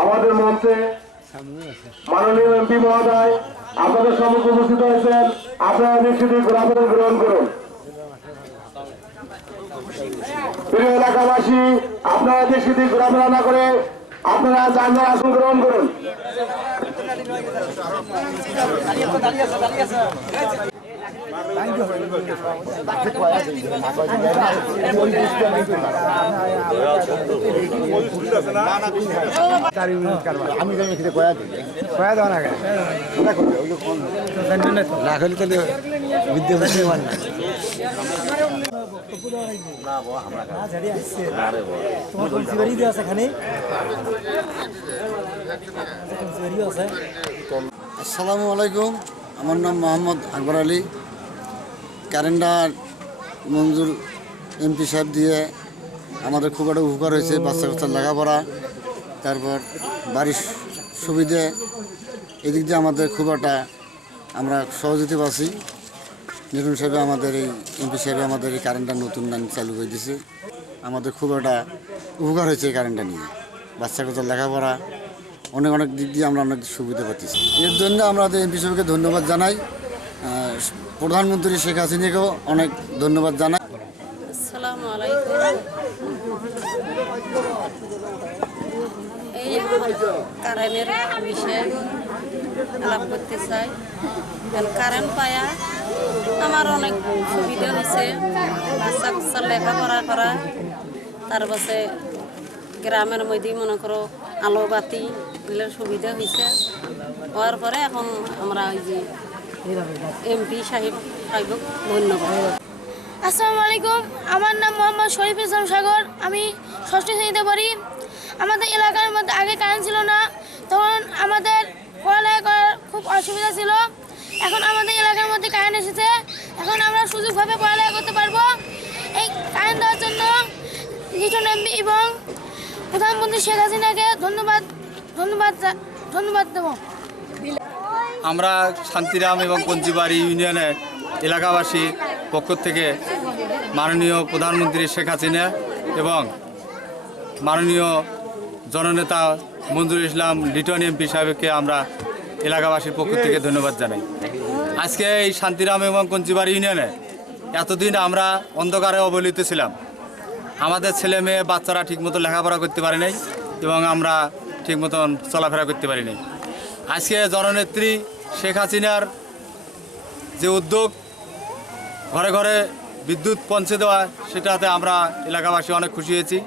আমাদের মঞ্চে মাননীয় এমপি মহোদয় আপনাদের সম্মুখে উপস্থিত হয়েছেন। আপনারা নিশ্চিত ঘোরাফেরা গ্রহণ করুন। প্রিয় এলাকাবাসী, আপনারা নিশ্চিত ঘোরাফেরা না করে আপনারা যানবাহন আসন গ্রহণ করুন। আমি কয়া দেওয়া না রাখলে তাহলে বিদ্যাভূষণ মান না আসসালামু আলাইকুম। আমার নাম মোহাম্মদ আকবর আলী। কারেন্টটা মঞ্জুর এমপি সাহেব দিয়ে আমাদের খুব একটা উপকার হয়েছে। বাচ্চা কাচ্চার লেখাপড়া, তারপর বাড়ির সুবিধে, এদিক দিয়ে আমাদের খুব একটা আমরা সহযোগিতা পাচ্ছি। নিরুন সাহেব আমাদের এই এমপি সাহেব আমাদের এই কারেন্টটা নতুন লাইন চালু করে দিয়েছে। আমাদের খুব একটা উপকার হয়েছে এই কারেন্টটা নিয়ে। বাচ্চা কাচ্চার লেখাপড়া অনেক অনেক দিক দিয়ে আমরা অনেক সুবিধা পাচ্ছি। এর জন্য আমরা এমপি সাহেবকে ধন্যবাদ জানাই। প্রধানমন্ত্রী শেখ হাসিনাকেও অনেক ধন্যবাদ জানাই। আসসালামু আলাইকুম। এই কারেন্টের বিষয়ে আলাপ করতে চাই। কারেন্ট পায়া আমার অনেক সুবিধা হয়েছে। বাচ্চা কাচ্চার লেখাপড়া করা, তারপরে গ্রামের মধ্যেই মনে করো আলো বাতি এগুলোর সুবিধা হয়েছে। হওয়ার পরে এখন আমরা ওই যে এমপি সাহেব ধন্যবাদ। আসসালামু আলাইকুম। আমার নাম মোহাম্মদ শরীফ ইসলাম সাগর। আমি ষষ্ঠ শ্রেণীতে পড়ি। আমাদের এলাকার মধ্যে আগে কারেন্ট ছিল না, তখন আমাদের পড়ালেখা করার খুব অসুবিধা ছিল। এখন আমাদের এলাকার মধ্যে কারেন্ট এসেছে, এখন আমরা সুযোগভাবে পড়ালেখা করতে পারবো। এই কারেন্ট দেওয়ার জন্য লিটন এমপি এবং প্রধানমন্ত্রী শেখ হাসিনাকে ধন্যবাদ দেব। আমরা শান্তিরাম এবং পঞ্চবাড়ি ইউনিয়নের এলাকাবাসী পক্ষ থেকে মাননীয় প্রধানমন্ত্রী শেখ হাসিনা এবং মাননীয় জননেতা মঞ্জুর ইসলাম লিটন এমপি সাহেবকে আমরা এলাকাবাসীর পক্ষ থেকে ধন্যবাদ জানাই। আজকে এই শান্তিরাম এবং পঞ্চবাড়ি ইউনিয়নে এতদিন আমরা অন্ধকারে অবহেলিত ছিলাম। আমাদের ছেলে মেয়ে বাচ্চারা ঠিকমতো লেখাপড়া করতে পারে নাই এবং আমরা ঠিক মতন চলাফেরা করতে পারি নাই। আজকে জননেত্রী শেখ হাসিনার যে উদ্যোগ ঘরে ঘরে বিদ্যুৎ পৌঁছে দেওয়া, সেটাতে আমরা এলাকাবাসী অনেক খুশি হয়েছি।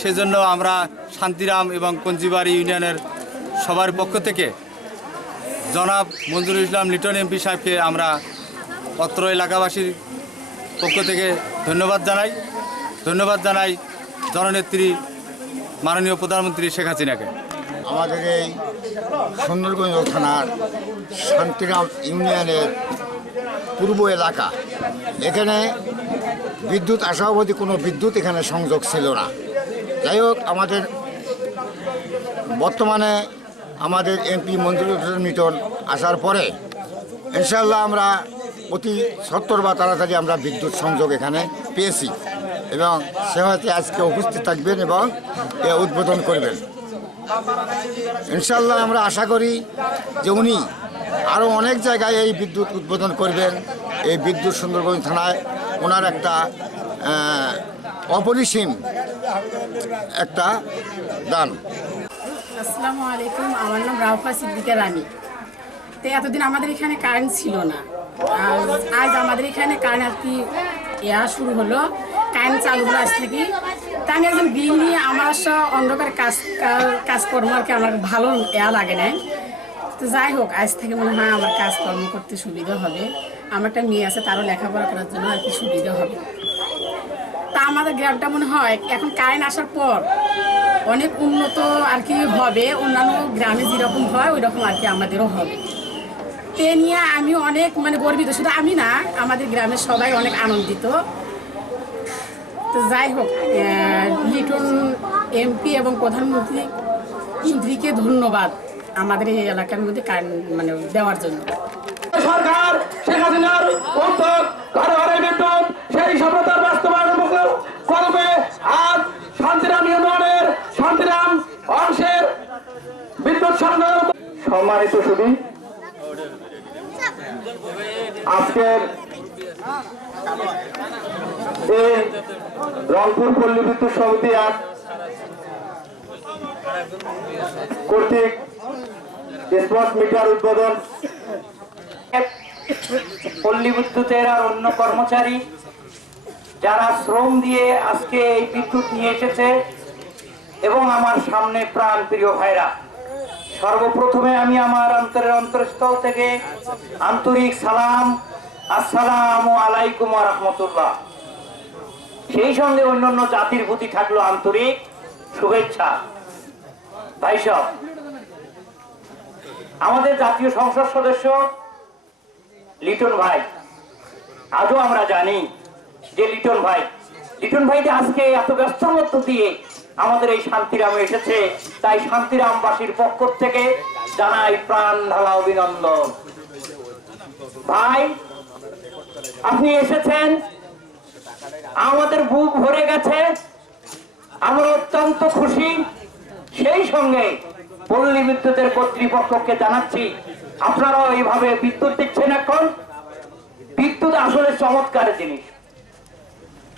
সেজন্য আমরা শান্তিরাম এবং পঞ্চবাড়ি ইউনিয়নের সবার পক্ষ থেকে জনাব মঞ্জুর ইসলাম লিটন এমপি সাহেবকে আমরা অত্র এলাকাবাসীর পক্ষ থেকে ধন্যবাদ জানাই জননেত্রী মাননীয় প্রধানমন্ত্রী শেখ হাসিনাকে। আমাদের এই সুন্দরগঞ্জ থানার শান্তিরাম ইউনিয়নের পূর্ব এলাকা, এখানে বিদ্যুৎ আসা অবধি কোনো বিদ্যুৎ এখানে সংযোগ ছিল না। যাই হোক, আমাদের বর্তমানে আমাদের এমপি মঞ্জুর লিটন আসার পরে ইনশাল্লাহ আমরা অতি সত্তর বা তাড়াতাড়ি আমরা বিদ্যুৎ সংযোগ এখানে পেয়েছি এবং সে হয়তো আজকে উপস্থিত থাকবেন এবং এ উদ্বোধন করবেন। ইনশাল্লাহ আমরা আশা করি যে উনি আরও অনেক জায়গায় এই বিদ্যুৎ উদ্বোধন করবেন। এই বিদ্যুৎ সুন্দরগঞ্জ থানায় ওনার একটা অপরিসীম একটা দান। আসসালামু আলাইকুম। আমার নাম রাউফা সিদ্দিকা রানী। তো এতদিন আমাদের এখানে কারেন্ট ছিল না, আজ আমাদের এখানে কারেন্ট আর কি শুরু হলো, কারেন্ট চালু হলো আজ থেকে। তা আমি একজন গৃহিণী, আমার সব অন্ধকার কাজকর্ম আর কি আমার ভালো লাগে নাই। তো যাই হোক, আজ থেকে মনে হয় আমার কাজকর্ম করতে সুবিধা হবে। আমার একটা মেয়ে আছে, তারও লেখাপড়া করার জন্য আর কি সুবিধা হবে। তা আমাদের গ্রামটা মনে হয় এখন কারেন্ট আসার পর অনেক উন্নত আর কি হবে। অন্যান্য গ্রামে যেরকম হয় ওই রকম আর কি আমাদেরও হবে। তে নিয়ে আমি অনেক গর্বিত। শুধু আমি না, আমাদের গ্রামের সবাই অনেক আনন্দিত। তো যাই হোক, লিটন এমপি এবং প্রধানমন্ত্রী মন্ত্রীকে ধন্যবাদ আমাদের এই এলাকার মধ্যে কারেন্ট মানে দেওয়ার জন্য। সরকার শেখ হাসিনার উদ্যোগ ঘরে ঘরে বিদ্যুৎ সেই সফলতার বাস্তবায়ন করবে। আজ শান্তিরাম ইউনিয়নের শান্তিরাম অংশের বিদ্যুৎ সংযোগ। সম্মানিত সুধী, আজকের এই রংপুর পল্লী বিদ্যুৎ সমিতি এক কর্তৃক স্মার্ট মিটার উদ্বোধন। পল্লী বিদ্যুতের আর অন্য কর্মচারী যারা শ্রম দিয়ে আজকে এই বিদ্যুৎ নিয়ে এসেছে এবং আমার সামনে প্রাণ প্রিয় ভাইরা, সর্বপ্রথমে আমি আমার অন্তরের অন্তরস্থল থেকে আন্তরিক সালাম, আসসালামু আলাইকুম ওয়া রাহমাতুল্লাহ। সেই সঙ্গে অন্যান্য জাতির প্রতি থাকলো আন্তরিক শুভেচ্ছা। ভাই সব, আমাদের জাতীয় সংসদ সদস্য লিটন ভাই, আজও আমরা জানি যে লিটন ভাই যে আজকে এত ব্যস্তর মধ্য দিয়ে আমাদের এই শান্তিরামে এসেছে, তাই শান্তিরামবাসীর পক্ষ থেকে জানাই প্রাণ ঢালা অভিনন্দন। ভাই, আপনি এসেছেন, আমাদের বুক ভরে গেছে, আমরা অত্যন্ত খুশি। সেই সঙ্গে পল্লী বিদ্যুতের কর্তৃপক্ষকে জানাচ্ছি, আপনারাও এইভাবে বিদ্যুৎ দিচ্ছেন। এখন বিদ্যুৎ আসলে চমৎকার জিনিস,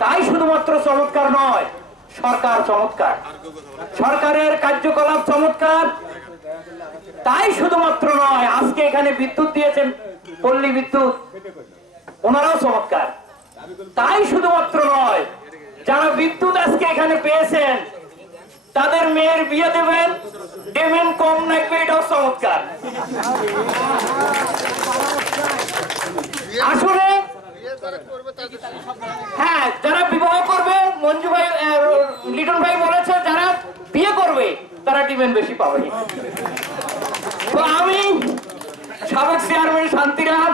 তাই শুধুমাত্র চমৎকার নয়, সরকার চমৎকার, সরকারের কার্যকলাপ চমৎকার, তাই শুধুমাত্র নয়, আজকে এখানে বিদ্যুৎ দিয়েছেন পল্লী বিদ্যুৎ, ওনারাও চমৎকার, তাই শুধুমাত্র নয়, যারা বিদ্যুৎ আজকে এখানে পেয়েছেন তাদের মেয়ের বিয়ে দেবেন কম লাগবে, এটাও চমৎকার। আসলে হ্যাঁ, যারা বিবাহ করবে, মঞ্জু ভাই লিটন ভাই বলেছে যারা বিয়ে করবে তারা ডিমেন্ড বেশি পাবে। তো আমি সাবেক চেয়ারম্যান শান্তিরাম,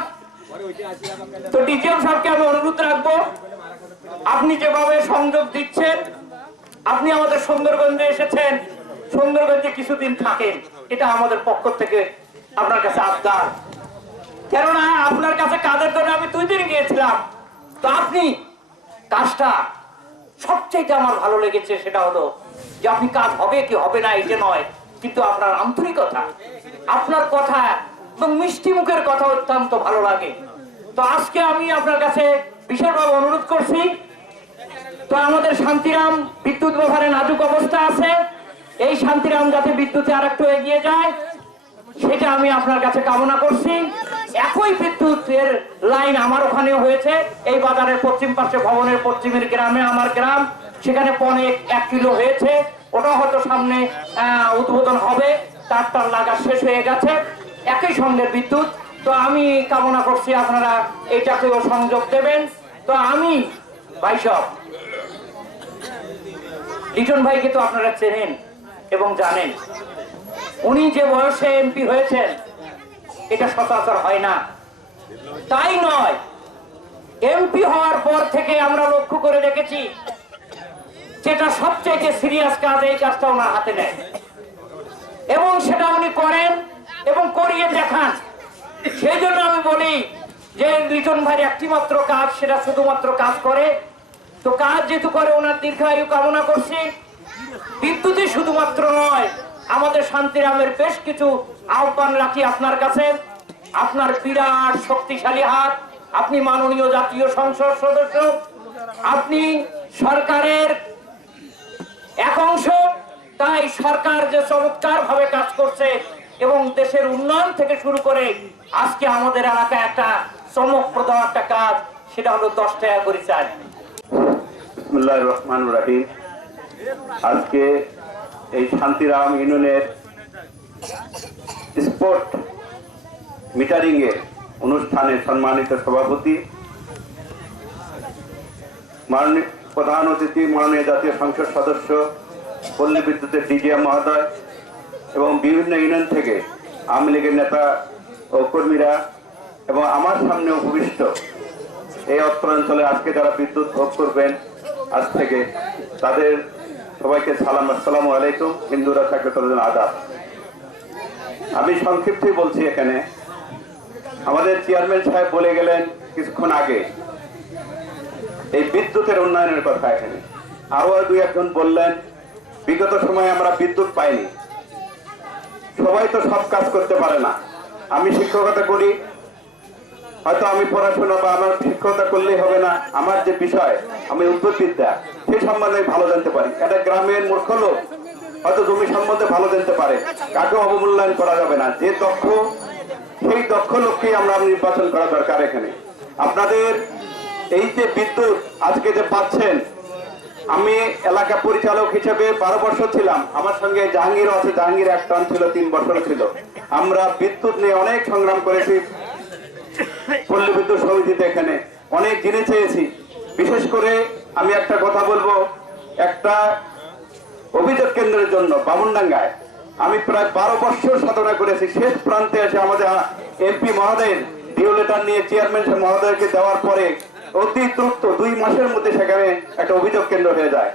তো ডিজিএম সাহেবকে আমি অনুরোধ রাখবো, আপনি যেভাবে সংযোগ দিচ্ছেন, আপনি আমাদের সুন্দরগঞ্জে এসেছেন, সুন্দরগঞ্জে কিছুদিন থাকেন, এটা আমাদের পক্ষ থেকে আপনার কাছে আবদার। কেননা আপনার কাছে কাজের জন্য আমি 2 দিন গিয়েছিলাম, তো আপনি কাজটা সবচেয়ে আমার ভালো লেগেছে, সেটা হলো যে আপনি কাজ হবে কি হবে না এটা নয়, কিন্তু আপনার আন্তরিকতা, আপনার কথা এবং মিষ্টি মুখের কথা অত্যন্ত ভালো লাগে। তো আজকে আমি আপনার কাছে বিশেষভাবে অনুরোধ করছি, তো আমাদের শান্তিরাম বিদ্যুৎ ব্যবহারে নাজুক অবস্থা আছে, এই শান্তিরাম যাতে বিদ্যুতে আরেকটু এগিয়ে যায় সেটা আমি আপনার কাছে কামনা করছি। একই বিদ্যুতের লাইন আমার ওখানেও হয়েছে, এই বাজারের পশ্চিম পাশে ভবনের পশ্চিমের গ্রামে আমার গ্রাম, সেখানে পনে 1 কিলো হয়েছে, ওটা হয়তো সামনে উদ্বোধন হবে, তার লাগা শেষ হয়ে গেছে, একই সঙ্গে বিদ্যুৎ। তো আমি কামনা করছি আপনারা এটাকেও সংযোগ দেবেন। তো আমি ভাই সব, লিটন ভাইকে তো আপনারা চেনেন এবং জানেন, উনি যে বয়সে এমপি হয়েছেন এটা সচরাচর হয় না। তাই নয়, এমপি হওয়ার পর থেকে আমরা লক্ষ্য করে দেখেছি যেটা সবচেয়ে সিরিয়াস কাজ, এই কাজটা ওনার হাতে নেয় এবং সেটা উনি করেন এবং করিয়ে দেখান। সেই জন্য আমি বলি যে লিটন ভাইয়ের একটি মাত্র কাজ, সেটা শুধুমাত্র কাজ করে। তো কাজ যেহেতু করে, ওনার দীর্ঘায়ু কামনা করছি। বিদ্যুৎই শুধুমাত্র নয়, আমাদের শান্তিরামের বেশ কিছু আহ্বান রাখি আপনার কাছে। আপনার বিরাট শক্তিশালী হাত, আপনি মাননীয় জাতীয় সংসদ সদস্য, আপনি সরকারের এক অংশ, তাই সরকার যে চমৎকার ভাবে কাজ করছে এবং দেশের উন্নয়ন থেকে শুরু করে আজকে আমাদের এলাকায় একটা চমকপ্রদ একটা কাজ, সেটা হলো 10 টাকা করে চাল। বিসমিল্লাহির রহমানির রহিম। আজকে এই শান্তিরাম ইউনিয়নের স্পট মিটারিং এর অনুষ্ঠানে সম্মানিত সভাপতি, মাননীয় প্রধান অতিথি, মাননীয় জাতীয় সংসদ সদস্য, পল্লী বিদ্যুতের ডিজিএম মহোদয় এবং বিভিন্ন ইউনিয়ন থেকে আওয়ামী লীগের নেতা ও কর্মীরা এবং আমার সামনে উপবিষ্ট এই অত্র অঞ্চলে আজকে যারা বিদ্যুৎ ভোগ করবেন আজ থেকে, তাদের সবাইকে সালাম, আসসালামু আলাইকুম। হিন্দুরা থাকলে তাদের আদাব। আমি সংক্ষিপ্তই বলছি। এখানে আমাদের চেয়ারম্যান সাহেব বলে গেলেন কিছুক্ষণ আগে এই বিদ্যুতের উন্নয়নের কথা। এখানে আরো দুই একজন বললেন বিগত সময়ে আমরা বিদ্যুৎ পাইনি। সবাই তো সব কাজ করতে পারে না। আমি শিক্ষকতা করি, হয়তো আমি পড়াশোনা বা আমার শিক্ষকতা করলেই হবে না। আমার যে বিষয়, আমি উদ্ভিদবিদ্যা, সেই সম্বন্ধে ভালো জানতে পারি। একটা গ্রামের মূর্খ লোক হয়তো জমি সম্বন্ধে ভালো জানতে পারে। কাকে অবমূল্যায়ন করা যাবে না। যে দক্ষ, সেই দক্ষ লোককেই আমরা নির্বাচন করা দরকার। এখানে আপনাদের এই যে বিদ্যুৎ আজকে যে পাচ্ছেন, আমি এলাকা পরিচালক হিসেবে 12 বছর ছিলাম। আমার সঙ্গে জাহাঙ্গীরও আছে। জাহাঙ্গীর এক টান ছিল, 3 বছর ছিল। আমরা বিদ্যুৎ নিয়ে অনেক সংগ্রাম করেছি। পল্লী বিদ্যুৎ সমিতিতে এখানে অনেক জিনিস চেয়েছি। বিশেষ করে আমি একটা কথা বলবো, একটা অভিযোগ কেন্দ্রের জন্য বামুনডাঙ্গায় আমি প্রায় 12 বছর সাধনা করেছি। শেষ প্রান্তে এসে আমাদের এমপি মহোদয়ের ডিও লেটার নিয়ে চেয়ারম্যান মহোদয়কে দেওয়ার পরে অতি দ্রুত 2 মাসের মধ্যে সেখানে একটা অভিযোগ কেন্দ্র হয়ে যায়।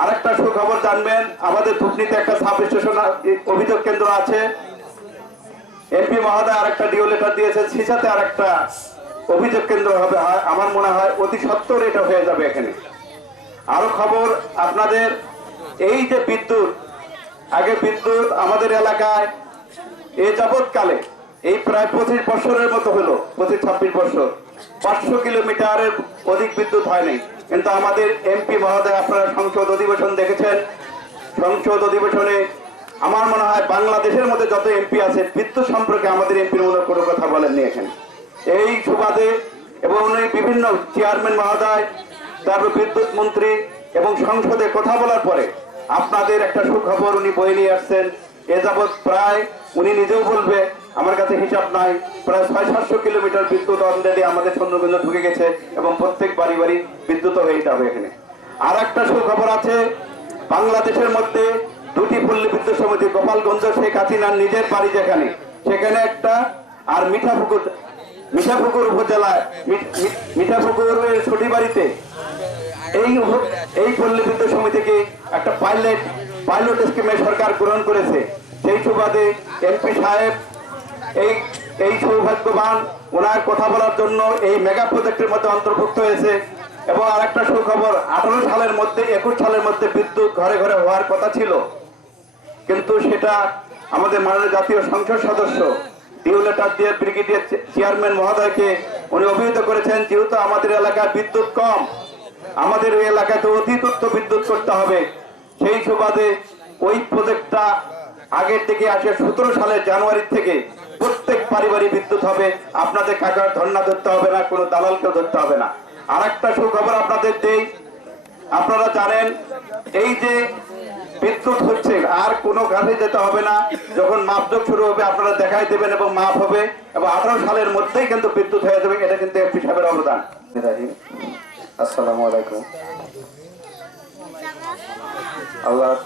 আর একটা সুখবর জানবেন, আমাদের ধুপনিতে একটা সাব স্টেশন অভিযোগ কেন্দ্র আছে। এমপি মহোদয় আরেকটা ডিও লেটার দিয়েছেন, সিসাতে আরেকটা অভিযোগ কেন্দ্র হবে। আমার মনে হয় অতি সত্বর এটা হয়ে যাবে। এখানে আরো খবর আপনাদের, এই যে বিদ্যুৎ, আগে বিদ্যুৎ আমাদের এলাকায় এ যাবৎকালে এই প্রায় 25 বছরের মতো হলো, 25-26 বছর 500 কিলোমিটারের অধিক বিদ্যুৎ হয়নি। কিন্তু আমাদের এমপি মহোদয়, আপনারা সংসদ অধিবেশন দেখেছেন, সংসদ অধিবেশনে আমার মনে হয় বাংলাদেশের মধ্যে যত এমপি আছে বিদ্যুৎ সম্পর্কে আমাদের এমপির মধ্যে কোনো কথা বলেননি এখানে। এই সুবাদে এবং উনি বিভিন্ন চেয়ারম্যান মহোদয়, তারপর বিদ্যুৎ মন্ত্রী এবং সংসদে কথা বলার পরে আপনাদের একটা সুখবর উনি বয়ে নিয়ে আসছেন। এ যাবৎ প্রায়, উনি নিজেও বলবে, আমার কাছে হিসাব নাই, প্রায় 600-700 কিলোমিটার বিদ্যুৎ অলরেডি আমাদের চন্দ্রগঞ্জ ঢুকে গেছে এবং প্রত্যেক বাড়ি বাড়ি বিদ্যুৎ হয়ে যাবে। এখানে আর একটা সুখবর আছে, বাংলাদেশের মধ্যে 2টি পল্লী বিদ্যুৎ সমিতি, গোপালগঞ্জ শেখ হাসিনার নিজের বাড়ি যেখানে, সেখানে একটা, আর মিঠাপুকুর উপজেলায় মিঠাপুকুরের ছুটি বাড়িতে এই পল্লী বিদ্যুৎ সমিতিকে একটা পাইলট স্কিমে সরকার গ্রহণ করেছে। সেই সুবাদে এমপি সাহেব এই সৌভাগ্যবান, ওনার কথা বলার জন্য এই মেগা প্রজেক্টের মধ্যে অন্তর্ভুক্ত হয়েছে। এবং আরেকটা সুখবর, 18 সালের মধ্যে 21 সালের মধ্যে বিদ্যুৎ ঘরে ঘরে হওয়ার কথা ছিল, কিন্তু সেটা আমাদের মাননীয় জাতীয় সংসদ সদস্য ডিও লেটার দিয়ে ব্রিগেডিয়ার চেয়ারম্যান মহোদয়কে উনি অভিহিত করেছেন, যেহেতু আমাদের এলাকায় বিদ্যুৎ কম, আমাদের এই এলাকায় তো অতি দ্রুত বিদ্যুৎ করতে হবে। সেই সুবাদে ওই প্রজেক্টটা আগের থেকে আসে 17 সালের জানুয়ারি থেকে প্রত্যেক পারিবারিক বিদ্যুৎ হবে। আপনাদের কাকার ধর্ণা ধরতে হবে না, কোনো দালালকেও ধরতে হবে না। আর একটা সুখবর আপনাদের দেই, আপনারা জানেন এই যে বিদ্যুৎ হচ্ছে, আর কোনো কাজে যেতে হবে না। যখন মাপযোগ শুরু হবে আপনারা দেখাই দেবেন এবং মাপ হবে, এবং 18 সালের মধ্যেই কিন্তু বিদ্যুৎ হয়ে যাবে। এটা কিন্তু এমপি সাহেবের অবদান। আসসালামু আলাইকুম। আল্লাহর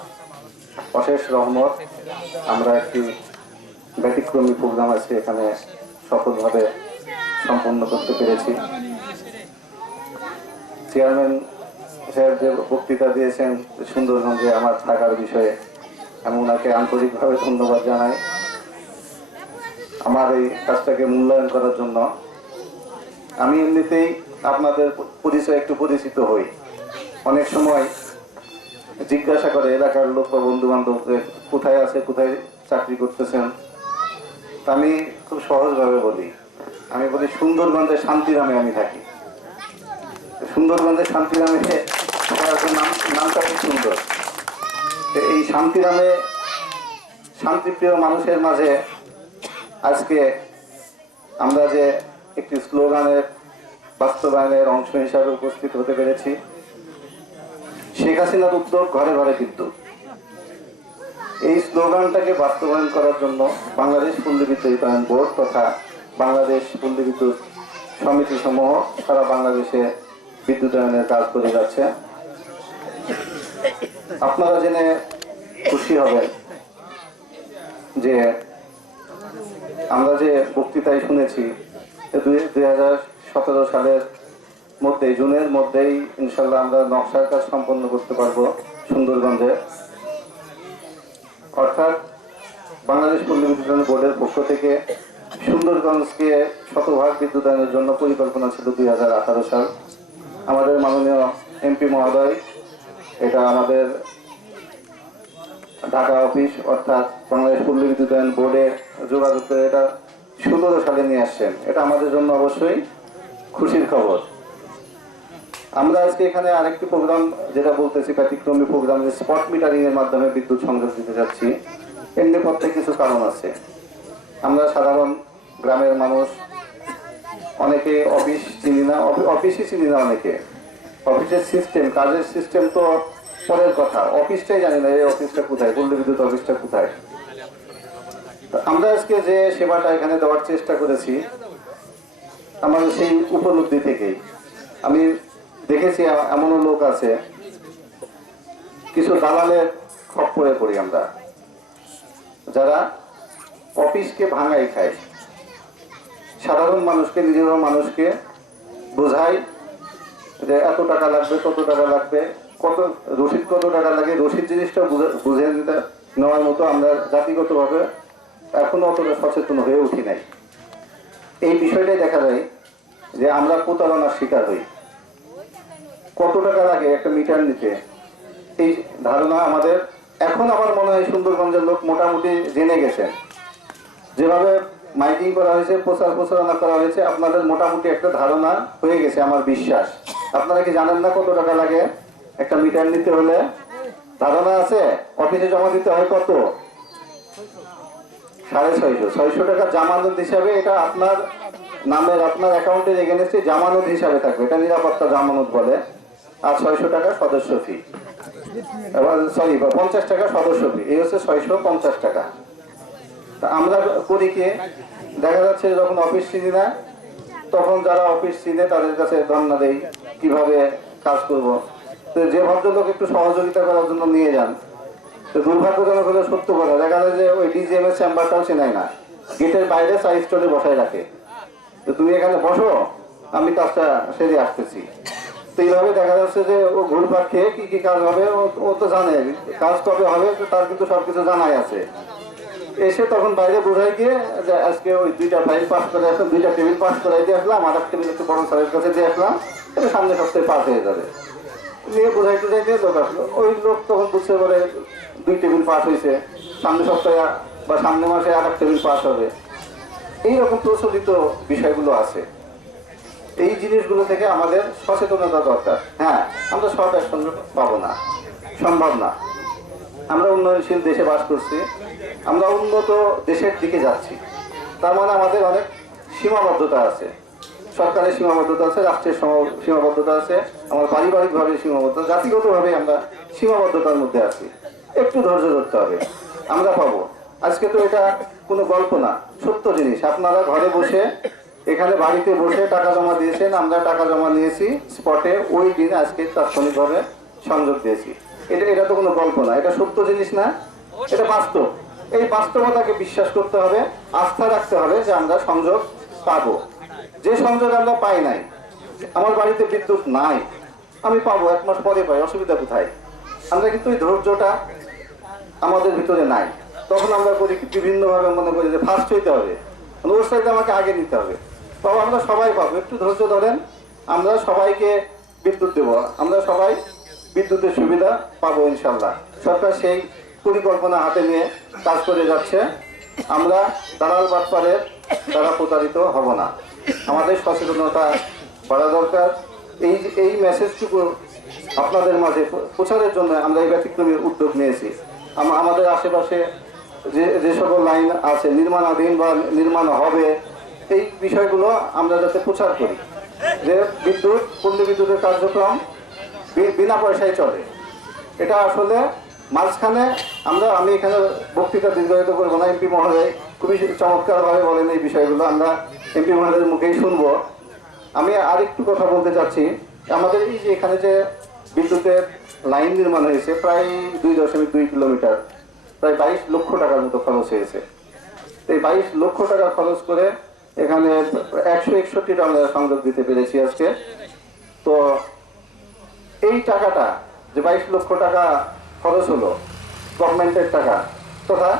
অশেষ রহমত, আমরা একটি ব্যতিক্রমী প্রোগ্রাম আছে এখানে সফলভাবে সম্পন্ন করতে পেরেছি। চেয়ারম্যান সাহেব যে বক্তৃতা দিয়েছেন সুন্দরগঞ্জে আমার থাকার বিষয়ে, আমি ওনাকে আন্তরিকভাবে ধন্যবাদ জানাই আমার এই কাজটাকে মূল্যায়ন করার জন্য। আমি এমনিতেই আপনাদের পরিচয় একটু পরিচিত হই। অনেক সময় জিজ্ঞাসা করে এলাকার লোক বা বন্ধু বান্ধবদের, কোথায় আছে, কোথায় চাকরি করতেছেন। তা আমি খুব সহজভাবে বলি, আমি বলি সুন্দরগঞ্জের শান্তিরামে আমি থাকি। সুন্দরগঞ্জের শান্তিরামে নামটা খুব সুন্দর। এই শান্তিরামে শান্তিপ্রিয় মানুষের মাঝে আজকে আমরা যে একটি স্লোগানের বাস্তবায়নের অংশ হিসাবে উপস্থিত হতে পেরেছি, শেখ হাসিনার উদ্যোগ ঘরে ঘরে বিদ্যুৎ, এই স্লোগানটাকে বাস্তবায়ন করার জন্য বাংলাদেশ পল্লী বিদ্যুতায়ন বোর্ড তথা বাংলাদেশ পল্লী বিদ্যুৎ সমিতি সমূহ সারা বাংলাদেশে বিদ্যুতায়নের কাজ করে যাচ্ছে। আপনারা জেনে খুশি হবেন যে আমরা যে বক্তৃতায় শুনেছি 2017 সালের মধ্যে, জুনের মধ্যেই ইনশাল্লাহ আমরা নকশার কাজ সম্পন্ন করতে পারবো সুন্দরগঞ্জে, অর্থাৎ বাংলাদেশ পল্লী বিদ্যুতায়ন বোর্ডের পক্ষ থেকে সুন্দরগঞ্জকে শতভাগ বিদ্যুতায়নের জন্য পরিকল্পনা ছিল 2018 সাল। আমাদের মাননীয় এমপি মহোদয় এটা আমাদের ঢাকা অফিস অর্থাৎ বাংলাদেশ পল্লী বিদ্যুতায়ন বোর্ডে যোগাযোগ করে এটা 17 সালে নিয়ে আসছেন। এটা আমাদের জন্য অবশ্যই খুশির খবর। আমরা আজকে এখানে আরেকটি প্রোগ্রাম যেটা বলতেছি, ব্যতিক্রমী প্রোগ্রাম, যে স্পট মিটারিং এর মাধ্যমে বিদ্যুৎ সংযোগ দিতে যাচ্ছি। এর নেপথ্যে কিছু কারণ আছে। আমরা সাধারণ গ্রামের মানুষ, অনেকে অফিস চিনি না, অফিসই চিনি না, অনেকে অফিসের সিস্টেম, কাজের সিস্টেম তো পরের কথা, অফিসটাই জানি না এই অফিসটা কোথায়, পল্লী বিদ্যুৎ অফিসটা কোথায়। আমরা আজকে যে সেবাটা এখানে দেওয়ার চেষ্টা করেছি, আমাদের সেই উপলব্ধি থেকেই আমি দেখেছি এমনও লোক আছে, কিছু দালালের খপ্পরে পড়ি আমরা, যারা অফিসকে ভাঙাই খায়, সাধারণ মানুষকে, নিজের মানুষকে বোঝায় যে এত টাকা লাগবে, কত টাকা লাগবে, কত রসিদ, কত টাকা লাগে, রসিদ জিনিসটা বুঝে নিতে নেওয়ার মতো আমরা জাতিগতভাবে এখনো অতটা সচেতন হয়ে উঠি নাই। এই বিষয়টাই দেখা যায় যে আমরা প্রতারণার শিকার হই। কত টাকা লাগে একটা মিটার নিতে, এই ধারণা আমাদের এখন আমার মনে হয় সুন্দরগঞ্জের লোক মোটামুটি জেনে গেছেন। যেভাবে মাইকিং করা হয়েছে, প্রচারণা করা হয়েছে, আপনাদের মোটামুটি একটা ধারণা হয়ে গেছে আমার বিশ্বাস। আপনারা কি জানেন না কত টাকা লাগে একটা মিটার নিতে হলে? ধারণা আছে? অফিসে জমা দিতে হয় কত? 650, 600 টাকা জামানত হিসাবে, এটা আপনার নামের, আপনার অ্যাকাউন্টের এগেনস্টে জামানত হিসাবে থাকবে, এটা নিরাপত্তা জামানত বলে। আর 600 টাকা সদস্য ফি, সরি 50 টাকা সদস্য ফি, এই হচ্ছে 650 টাকা। তা আমরা করি কি, দেখা যাচ্ছে যখন অফিস চিনি না, তখন যারা অফিস চিনে তাদের কাছে ধর্ণা দেই কিভাবে কাজ করব। তো যে ভদ্রলোক একটু সহযোগিতা করার জন্য নিয়ে যান, তো দুর্ভাগ্যজনক হলে সত্য কথা, দেখা যায় যে ওই ডিজিএম এর চেম্বারটাও চেনায় না, গেটের বাইরে সাইড স্টোরে বসায় রাখে, তো তুমি এখানে বসো, আমি কাজটা সেরে আসতেছি। তো এইভাবে দেখা যাচ্ছে যে ও ঘুরপাক খেয়ে কি কি কাজ হবে ও তো জানে, কাজ কবে হবে তার কিন্তু সবকিছু জানাই আছে। এসে তখন বাইরে বোঝাই গিয়ে যে আজকে ওই 2টা ফাইল পাস করে আসলাম, 2টা টেবিল পাস করাই দিয়ে আসলাম, আর একটা টেবিল একটু বড় স্যারের কাছে দিয়ে আসলাম, এটা সামনে সপ্তাহে পাস হয়ে যাবে। নিয়ে বোঝাইতে যাই দিয়ে লোক আসলো, ওই লোক তখন বুঝতে পারে 2 টেবিল পাস হয়েছে, সামনে সপ্তাহে বা সামনে মাসে আর একটা টেবিল পাস হবে। এইরকম প্রচলিত বিষয়গুলো আছে। এই জিনিসগুলো থেকে আমাদের সচেতনতা দরকার। হ্যাঁ, আমরা সব একসঙ্গে পাবো না, সম্ভব না। আমরা উন্নয়নশীল দেশে বাস করছি, আমরা উন্নত দেশের দিকে যাচ্ছি, তার মানে আমাদের অনেক সীমাবদ্ধতা আছে, সরকারের সীমাবদ্ধতা আছে, রাষ্ট্রের সীমাবদ্ধতা আছে, আমার পারিবারিকভাবে সীমাবদ্ধতা, জাতিগতভাবে আমরা সীমাবদ্ধতার মধ্যে আছি। একটু ধৈর্য ধরতে হবে, আমরা পাবো। আজকে তো এটা কোনো গল্প না, সত্য জিনিস। আপনারা ঘরে বসে, এখানে বাড়িতে বসে টাকা জমা দিয়েছেন, আমরা টাকা জমা নিয়েছি স্পটে, ওই দিন আজকে তাৎক্ষণিকভাবে সংযোগ দিয়েছি। এটা তো কোনো গল্প না, এটা সত্য জিনিস না, এটা বাস্তব। এই বাস্তবতাকে বিশ্বাস করতে হবে, আস্থা রাখতে হবে যে আমরা সংযোগ পাবো। যে সংযোগ আমরা পাই নাই, আমার বাড়িতে বিদ্যুৎ নাই, আমি পাবো 1 মাস পরে পাই, অসুবিধা কোথায়? আমরা কিন্তু এই ধৈর্যটা আমাদের ভিতরে নাই। তখন আমরা করি বিভিন্নভাবে মনে করি যে ফার্স্ট হইতে হবে, ওর সাইডে আমাকে আগে নিতে হবে। তবে আমরা সবাই পাবো, একটু ধৈর্য ধরেন, আমরা সবাইকে বিদ্যুৎ দেবো, আমরা সবাই বিদ্যুতের সুবিধা পাবো ইনশাল্লাহ। সরকার সেই পরিকল্পনা হাতে নিয়ে কাজ করে যাচ্ছে। আমরা দালাল বাটপারের দ্বারা প্রতারিত হব না। আমাদের সচেতনতা বাড়া দরকার। এই মেসেজটুকু আপনাদের মাঝে প্রচারের জন্য আমরা এই ব্যতিক্রমী উদ্যোগ নিয়েছি। আমাদের আশেপাশে যে সকল লাইন আছে, নির্মাণাধীন বা নির্মাণ হবে, এই বিষয়গুলো আমরা যাতে প্রচার করি যে বিদ্যুৎ, পল্লী বিদ্যুতের কার্যক্রম বিনা পয়সায় চলে। এটা আসলে মাঝখানে আমি এখানে বক্তৃতা দীর্ঘায়িত করবো না, এমপি মহোদয় খুবই চমৎকারভাবে বলেন এই বিষয়গুলো, আমরা এমপি মহোদয়ের মুখেই শুনবো। আমি আরেকটু কথা বলতে চাচ্ছি, আমাদের এই যে এখানে যে বিদ্যুতের লাইন নির্মাণ হয়েছে প্রায় 2.2 কিলোমিটার, প্রায় 22 লক্ষ টাকার মতো খরচ হয়েছে। এই 22 লক্ষ টাকা খরচ করে এখানে 161টা আমরা সংযোগ দিতে পেরেছি আজকে। তো এই টাকাটা যে 22 লক্ষ টাকা খরচ হলো গভর্নমেন্টের টাকা তথা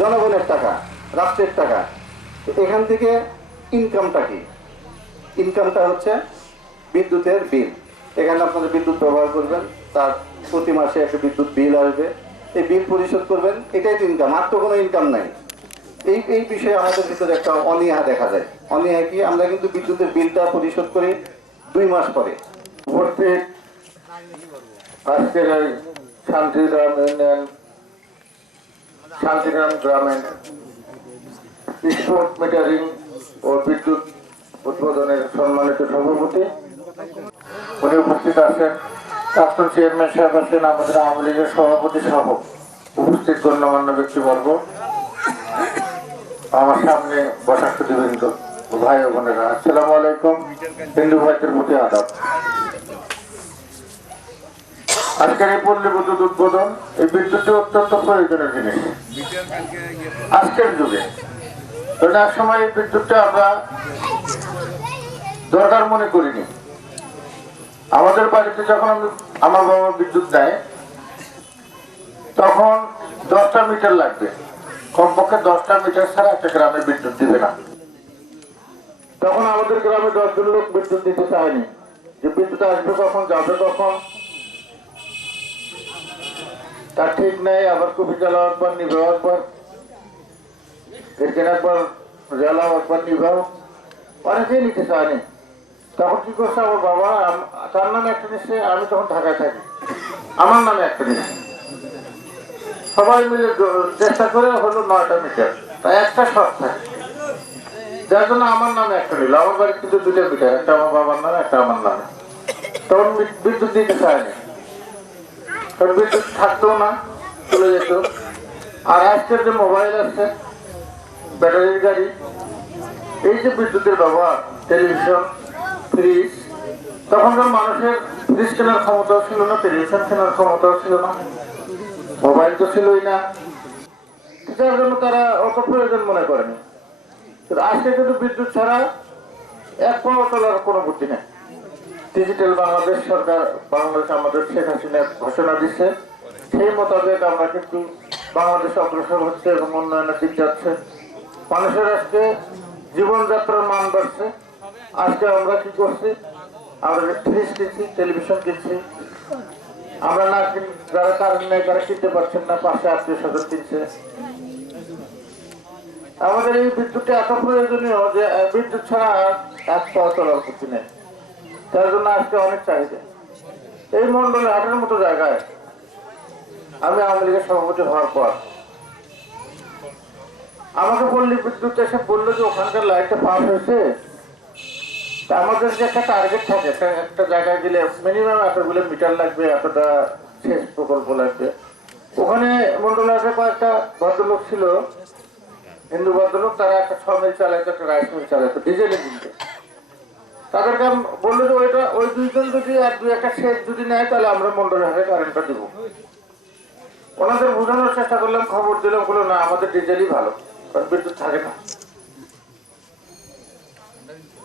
জনগণের টাকা, রাষ্ট্রের টাকা। তো এখান থেকে ইনকামটা কি? ইনকামটা হচ্ছে বিদ্যুতের বিল। এখানে আপনারা বিদ্যুৎ ব্যবহার করবেন, তার প্রতি মাসে একটা বিদ্যুৎ বিল আসবে, এই বিল পরিশোধ করবেন, এটাই তো ইনকাম, আর তো কোনো ইনকাম নাই। এই বিষয়ে আমাদের ভিতরে একটা অনীহা দেখা যায়। অনীহা কি? আমরা কিন্তু বিদ্যুতের বিলটা পরিশোধ করি 2 মাস পরে। উপস্থিত আজকের এই শান্তিগ্রাম ইউনিয়ন শান্তিগ্রাম গ্রামের স্পোর্ট মিটারিং ও বিদ্যুৎ উদ্বোধনের সম্মানিত সভাপতি, উনি উপস্থিত আছেন। প্রাক্তন চেয়ারম্যান সাহেব আছেন, আমাদের আওয়ামী লীগের সভাপতি সহ উপস্থিত গণ্যমান্য ব্যক্তিবর্গ, আমার সামনে বসাকৃতিবৃন্দ, ভাই ও বোনেরা, আসসালামু আলাইকুম। হিন্দু ভাইদের প্রতি আদাব। আজকের এই পল্লী বিদ্যুৎ উদ্বোধন, এই বিদ্যুৎটি অত্যন্ত প্রয়োজনীয় জিনিস আজকের যুগে। কারণ এক সময় এই বিদ্যুৎটা আমরা দরকার মনে করিনি। আমাদের বাড়িতে যখন আমার বাবা বিদ্যুৎ দেয় তখন 10টা মিটার লাগবে, কমপক্ষে 10টা মিটার ছাড়া একটা গ্রামে বিদ্যুৎ দিবে না। তখন আমাদের গ্রামে 10 জন লোক বিদ্যুৎ দিতে চায়নি, যে বিদ্যুৎ আসবে কখন, যাবে কখন তার ঠিক নেই। আবার কপি জ্বালাওয়ার পর নিভাওয়ার পর, কেনার পর জ্বালাওয়ার পর নিভাও, অনেকেই নিতে চায়নি। তখন কি করছে আমার বাবা, তার নামে একটা নিচ্ছে, আমি তখন ঢাকায় থাকি, আমার নামে একটা নিচ্ছে, সবাই মিলে চেষ্টা করে হলো 9টা মিটার, তাই একটা শর্ট থাকে, যার জন্য আমার নামে একটা নিল। আমার বাড়ি কিন্তু 2টা মিটার, একটা আমার বাবার নামে, একটা আমার নামে। তখন বিদ্যুৎ দিতে চায়নি, কারণ বিদ্যুৎ থাকতো না, চলে যেত। আর আজকের যে মোবাইল আছে, ব্যাটারির গাড়ি, এই যে বিদ্যুতের ব্যবহার, টেলিভিশন, ফ্রিজ, তখনকার মানুষের ফ্রিজ কেনার ক্ষমতাও ছিল না, টেলিভিশন কেনার ক্ষমতাও ছিল না, মোবাইল তো ছিলই না, যার জন্য তারা অত প্রয়োজন মনে করেনি। আজকে কিন্তু বিদ্যুৎ ছাড়া এক পাও চলার কোনো বুদ্ধি নেই। ডিজিটাল বাংলাদেশ সরকার, বাংলাদেশ আমাদের শেখ হাসিনা ঘোষণা দিচ্ছে, সেই মোতাবেক আমরা কিন্তু বাংলাদেশ অগ্রসর হচ্ছে এবং উন্নয়নের দিক যাচ্ছে। মানুষের আজকে জীবনযাত্রার মান বাড়ছে। আজকে আমরা কি করছি, আমরা ফ্রিজ কিনছি, টেলিভিশন কিনছি, আমরা না যারা কারণ নেই তারা কিনতে পারছেন না, পাশে আত্মীয় স্বজন কিনছে। আমাদের এই বিদ্যুৎটা এত প্রয়োজনীয় যে বিদ্যুৎ ছাড়া এক পাওয়া চলার বুদ্ধি নেই, তার জন্য আজকে অনেক চাহিদা। এই মন্ডলে হাটের মতো জায়গায় আমি আওয়ামী লীগের সভাপতি হওয়ার পর আমাকে পল্লী বিদ্যুৎ এসে বললো যে ওখানকার লাইটটা পাস হয়েছে, তা আমাদের যে একটা টার্গেট থাকে, একটা জায়গায় গেলে মিনিমাম এতগুলো মিটার লাগবে, এতটা সেচ প্রকল্প লাগবে। ওখানে মন্ডলের কয়েকটা ভদ্রলোক ছিল, হিন্দু ভদ্রলোক, তারা একটা 6 মিল চালাইতো, একটা রাইস মিল চালাইতো, ডিজেলে কিনতে। তাদেরকে বললো যে ওই 2 জন যদি আর 2-1টা সেচ যদি নেয় তাহলে আমরা মন্ডলের হাতে কারেন্টটা দিব। ওনাদের বোঝানোর চেষ্টা করলাম, খবর দিলাম, বললো না আমাদের ডিজেলই ভালো, কারণ বিদ্যুৎ থাকে না,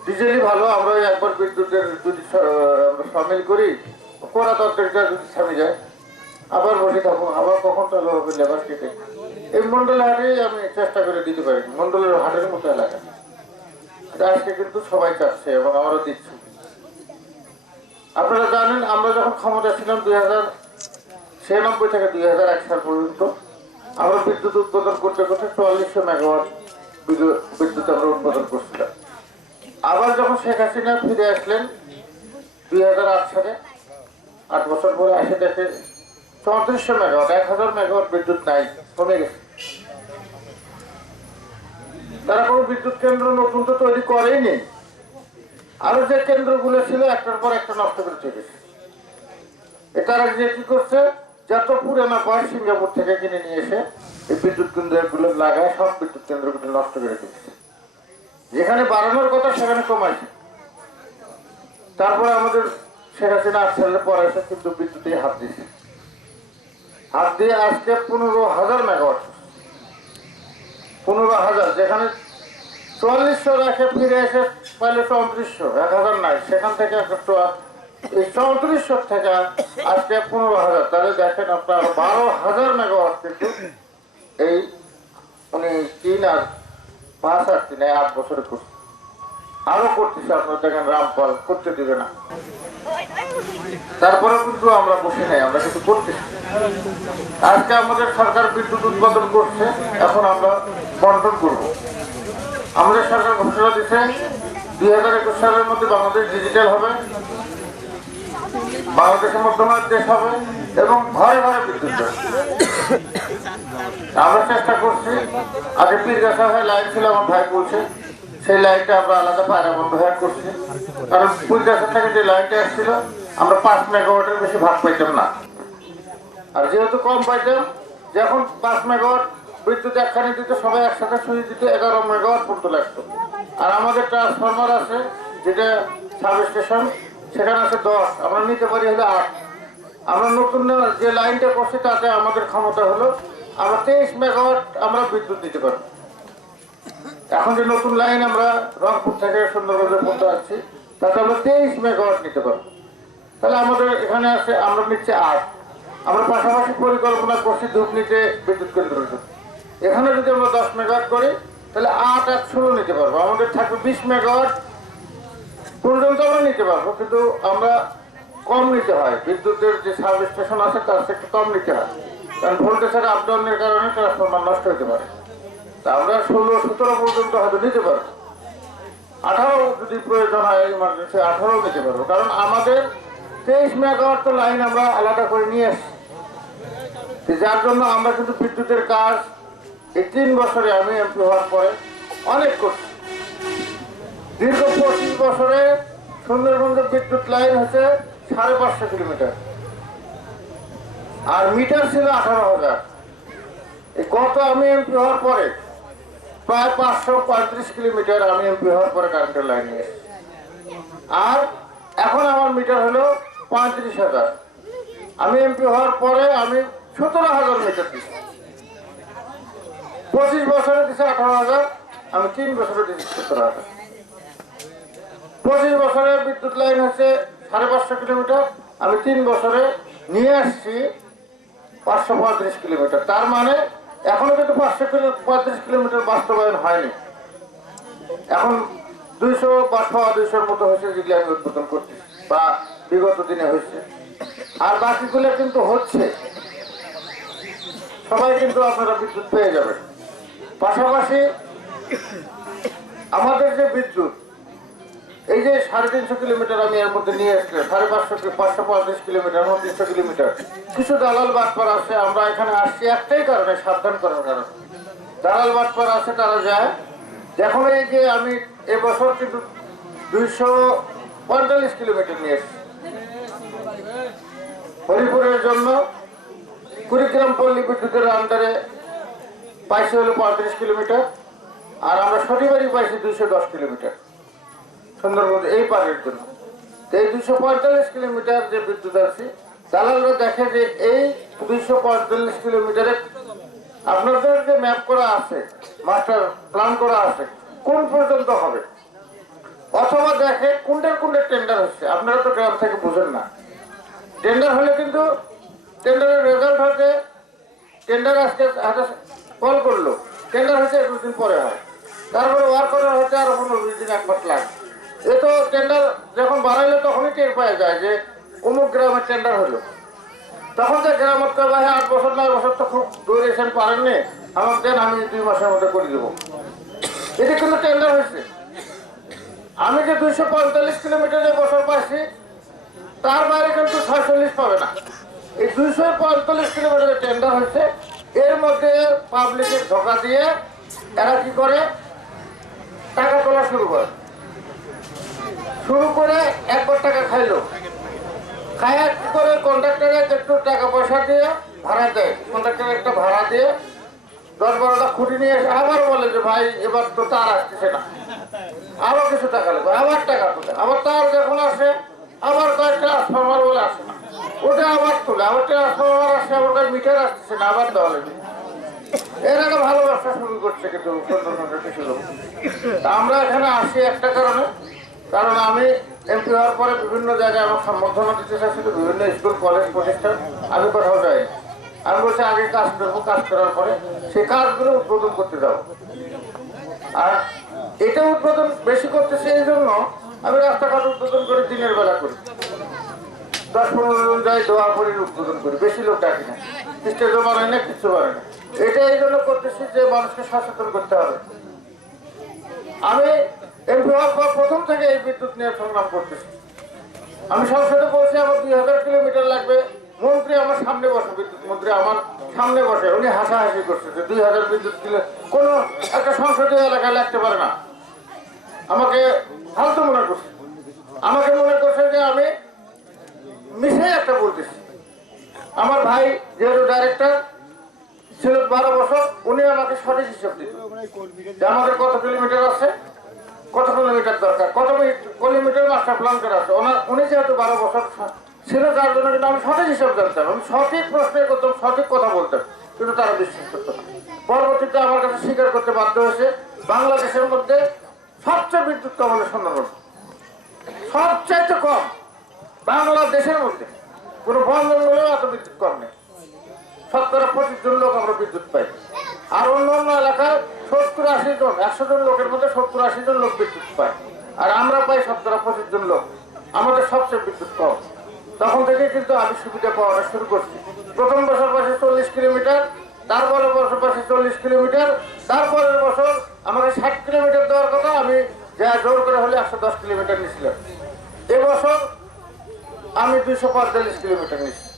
ডিজেলই ভালো। আমরা একবার বিদ্যুতের যদি আমরা সামিল করি, করা তরকারিটা যদি থামে যায়, আবার বসে থাকবো, আবার কখন চালু হবে লেবার কেটে। এই মন্ডলের হাটেই আমি চেষ্টা করে দিতে পারি, মন্ডলের হাটের মতো এলাকা। আজকে কিন্তু সবাই চাচ্ছে এবং আমরাও দিচ্ছি। আপনারা জানেন, আমরা যখন ক্ষমতা ছিলাম 1996 থেকে 2001 সাল পর্যন্ত আমরা বিদ্যুৎ উৎপাদন করতে করতে 4400 মেগাওয়াট বিদ্যুৎ আমরা উৎপাদন করছিলাম। আবার যখন শেখ হাসিনা ফিরে আসলেন 2008 সালে, 8 বছর পরে এসে দেখে 3400 মেগাওয়াট, 1000 মেগাওয়াট বিদ্যুৎ নাই, কমে গেছে। তারা কোনো বিদ্যুৎ কেন্দ্র নতুন তো তৈরি করেই নেই, আরো যে কেন্দ্রগুলো ছিল একটার পর একটা নষ্ট করে চলেছে। তারা যে কি করছে, যত পুরানা পায় সিঙ্গাপুর থেকে কিনে নিয়ে এসে এই বিদ্যুৎ কেন্দ্রগুলো লাগায় সব বিদ্যুৎ কেন্দ্রগুলো নষ্ট করে দিচ্ছে। যেখানে বাড়ানোর কথা সেখানে কমাইছে। তারপরে আমাদের শেখ হাসিনা 8 সালের পরে এসে কিন্তু বিদ্যুতে হাত দিয়েছে, হাত দিয়ে আজকে 15,000 মেগাওয়াট, 15,000, যেখানে 4400 রাখে ফিরে এসে পাইলে 3400, 1000 নাই, সেখান থেকে একটা এই 3400 থেকে আজকে 15,000, তাহলে দেখেন আপনার 12,000 মেগাওয়াট কিন্তু এই উনি 3 আর 5 আর 3 8 বছরে করছে। আরো করতেছে, আপনার দেখেন রামপাল করতে দিবে না, তারপরে কিন্তু আমরা বসে নাই, আমরা কিছু করতেছি। আজকে আমাদের সরকার বিদ্যুৎ উৎপাদন করছে, এখন আমরা বন্টন করব। আমাদের সরকার ঘোষণা দিচ্ছে 2021 সালের মধ্যে বাংলাদেশ ডিজিটাল হবে, বাংলাদেশের মধ্যমানের দেশ হবে এবং ঘরে ঘরে বিদ্যুৎ দেবে। আমরা চেষ্টা করছি, আগে পীরগাছা হয়ে লাইন ছিল, আমার ভাই বলছে সেই লাইনটা আমরা আলাদা পায়রা বন্ধ হয়ে করছি, কারণ পীরগাছা থেকে যে লাইনটা আসছিল আমরা 5 মেগাওয়াটের বেশি ভাগ পাইতাম না। আর যেহেতু কম পাইতাম, যখন 5 মেগাওয়াট বিদ্যুৎ একখানে দিতে সবাই একসাথে সুইচ দিতে 11 মেগাওয়াট পর্যন্ত লাগতো। আর আমাদের ট্রান্সফরমার আছে যেটা সাব স্টেশন, সেখানে আছে 10, আমরা নিতে পারি হলো 8। আমরা নতুন যে লাইনটা করছি তাতে আমাদের ক্ষমতা হলো আমরা 23 মেগাওয়াট আমরা বিদ্যুৎ দিতে পারবো। এখন যে নতুন লাইন আমরা রংপুর থেকে সুন্দরবনে পড়তে আসছি তাতে আমরা 23 মেগাওয়াট নিতে পারবো। তাহলে আমাদের এখানে আছে, আমরা নিচ্ছি 8। আমরা পাশাপাশি পরিকল্পনা করছি ধূপনিতে বিদ্যুৎ কেন্দ্রের জন্য। এখানে যদি আমরা 10 মেগাওয়াট করি তাহলে 8 আর 16 নিতে পারবো, আমাদের থাকবে 20 মেগাওয়াট পর্যন্ত আমরা নিতে পারবো। কিন্তু আমরা কম নিতে হয়, বিদ্যুতের যে সাব স্টেশন আছে তার থেকে একটু কম নিতে হয়, কারণ ভোল্টেজের আপ ডাউনের কারণে ট্রান্সফরমার নষ্ট হতে পারে। তা আমরা 16-17 পর্যন্ত হয়তো নিতে পারবো, 18 যদি প্রয়োজন হয় ইমার্জেন্সি 18 নিতে পারবো, কারণ আমাদের 23 মেগাওয়াট তো লাইন আমরা আলাদা করে নিয়ে আসছি। যার জন্য আমরা কিন্তু বিদ্যুতের কাজ এই 3 বছরে আমি এমপি হওয়ার পরে অনেক করছি। দীর্ঘ 25 বছরে সুন্দরবনের বিদ্যুৎ লাইন হচ্ছে 550 কিলোমিটার, আর মিটার ছিল 18,000। এই গত আমি এমপি হওয়ার পরে প্রায় 535 কিলোমিটার আমি এমপি হওয়ার পরে কারেন্টের লাইন নিয়ে এসেছি। আর এখন আমার মিটার হলো 35,000। আমি এমপি হওয়ার পরে আমি 17,000 মিটার দিচ্ছি। 25 বছরে দিচ্ছে 18,000, আমি 3 বছরে দিচ্ছি 17,000। 25 বছরে বিদ্যুৎ লাইন হচ্ছে 550 কিলোমিটার, আমি 3 বছরে নিয়ে আসছি 535 কিলোমিটার। তার মানে এখনো কিন্তু 535 কিলোমিটার বাস্তবায়ন হয়নি। এখন 200 বা 200-র মতো হয়েছে যেগুলি আমি উদ্বোধন করছি বা বিগত দিনে হয়েছে, আর বাকিগুলো কিন্তু হচ্ছে। সবাই কিন্তু আপনারা বিদ্যুৎ পেয়ে যাবেন। পাশাপাশি আমাদের যে বিদ্যুৎ, এই যে 350 কিলোমিটার আমি এর মধ্যে নিয়ে আসলে 550 কিলোমিটার 300 কিলোমিটার, কিছু দালাল বাটপার আছে। আমরা এখানে আসছি একটাই কারণে, সাবধান করার কারণে। দালাল বাটপার আছে, তারা যায় যখন এই যে আমি এবছর কিন্তু 245 কিলোমিটার নিয়ে এসছি হরিপুরের জন্য। কুড়িগ্রাম পল্লী বিদ্যুতের আন্ডারে পাইছি হলো 35 কিলোমিটার, আর আমরা শনিবারই পাইছি 210 কিলোমিটার সুন্দরবন এই পারের জন্য। এই 245 কিলোমিটার যে বিদ্যুৎ আছে, দালালরা দেখে যে এই 245 কিলোমিটারে আপনাদের যে ম্যাপ করা আছে, মাস্টার প্ল্যান করা আছে, কোন পর্যন্ত হবে, অথবা দেখে কোনটার টেন্ডার হচ্ছে। আপনারা তো গ্রাম থেকে বুঝেন না, টেন্ডার হলে কিন্তু টেন্ডারের রেজাল্ট হচ্ছে, টেন্ডার আজকে কল করলো, টেন্ডার হচ্ছে 21 দিন পরে হয়, তারপরে ওয়ার্ক অর্ডার হচ্ছে আরো 15-20 দিন, 1 মাস লাগে। এ তো টেন্ডার যখন বাড়াইলে তখনই টের পাওয়া যায় যে অমুক গ্রামের টেন্ডার হলো। তখন যে গ্রামের তো ভাই 8 বছর 9 বছর তো খুব ডিউরেশন পারেননি, আমার দেন আমি 2 মাসের মধ্যে করে দেবো। এটা কিন্তু টেন্ডার হয়েছে। আমি যে 245 কিলোমিটার যে বছর পাইছি, তার বাইরে কিন্তু 46 পাবে না। এই 245 কিলোমিটারের টেন্ডার হয়েছে। এর মধ্যে পাবলিকের ধোকা দিয়ে এরা কি করে, টাকা তোলা শুরু করে 1 কোটি টাকা খাইলো। খায়া কি করে, কন্ট্রাক্টরে একটু টাকা পয়সা দিয়ে ভাড়া দেয়, কন্ট্রাক্টরে একটা ভাড়া দিয়ে 10-12টা খুঁটি নিয়ে এসে আবার বলে যে ভাই এবার তো তার আসতেছে না, আরো কিছু টাকা লাগবে, আবার টাকা তুলে, আবার তার যখন আসে আবার কয়েকটা ট্রান্সফরমার বলে আসে না, ওটা আবার তুলে, আবার ট্রান্সফরমার আসে, আবার কয়েক মিটার আসতেছে না, আবার দেওয়া লাগবে। এর একটা ভালো ব্যবসা শুরু করছে কিন্তু আমরা এখানে আসি একটা কারণে, কারণ আমি এমপি হওয়ার পরে বিভিন্ন জায়গায় আমার সম্বর্ধনা দিতে চাইছিল, বিভিন্ন স্কুল কলেজ প্রতিষ্ঠান, আমি কোথাও যাই। আমি বলছি আগে কাজ করবো, কাজ করার পরে সেই কাজগুলো উদ্বোধন করতে যাবো। আর এটা উদ্বোধন বেশি করতেছে এই জন্য আমি রাস্তাঘাট উদ্বোধন করে দিনের বেলা করি, 10-15 জন যাই, দোয়া করি, উদ্বোধন করি, বেশি লোক ডাকি না, স্টেজও বানাই না, কিছু বানাই না। এটা এই জন্য করতেছি যে মানুষকে সচেতন করতে হবে। আমি এমপি হওয়ার পর প্রথম থেকে এই বিদ্যুৎ নিয়ে সংগ্রাম করতেছি। আমি সংসদে বলছি আমার 2000 কিলোমিটার লাগবে, মন্ত্রী আমার সামনে বসে, বিদ্যুৎ মন্ত্রী আমার সামনে বসে, উনি হাসাহাসি করছে যে 2000 বিদ্যুৎ কিলো কোনো একটা সংসদীয় এলাকায় লাগতে পারে না। আমাকে ফালতু মনে করছে, আমাকে মনে করছে যে আমি মিশে একটা বলতেছি। আমার ভাই যেহেতু ডাইরেক্টর ছিল 12 বছর, উনি আমাকে সঠিক হিসাব দিত যে আমাদের কত কিলোমিটার আছে, কত কিলোমিটার দরকার, কত কিলোমিটার মাস্টার প্ল্যান করা আছে। উনি যেহেতু 12 বছর ছিল, যার জন্য কিন্তু আমি সঠিক হিসাব জানতাম, আমি সঠিক প্রশ্নের করতাম, সঠিক কথা বলতাম, কিন্তু তারা বিশ্বাস করতো না। পরবর্তীতে আমার কাছে স্বীকার করতে বাধ্য হয়েছে বাংলাদেশের মধ্যে সবচেয়ে বিদ্যুৎ কম হলো সুন্দরবন, সবচাইতে কম বাংলাদেশের মধ্যে। কোনো বন জঙ্গলেও এত বিদ্যুৎ কম নেই, 70-25 জন লোক আমরা বিদ্যুৎ পাই। আর অন্য অন্য এলাকায় 70-80 জন, 100 জন লোকের মধ্যে 70-80 জন লোক বিদ্যুৎ পায়, আর আমরা পাই 70-25 জন লোক। আমাদের সবচেয়ে বিদ্যুৎ কম। তখন থেকে কিন্তু আমি সুবিধা পাওয়াটা শুরু করছি। প্রথম বছর পাশে 40 কিলোমিটার, তারপরের বছর পাশে 40 কিলোমিটার, তারপরের বছর আমাকে 60 কিলোমিটার দেওয়ার কথা, আমি যা জোর করে হলে 110 কিলোমিটার নিয়েছিলাম। এবছর আমি 245 কিলোমিটার নিচ্ছি।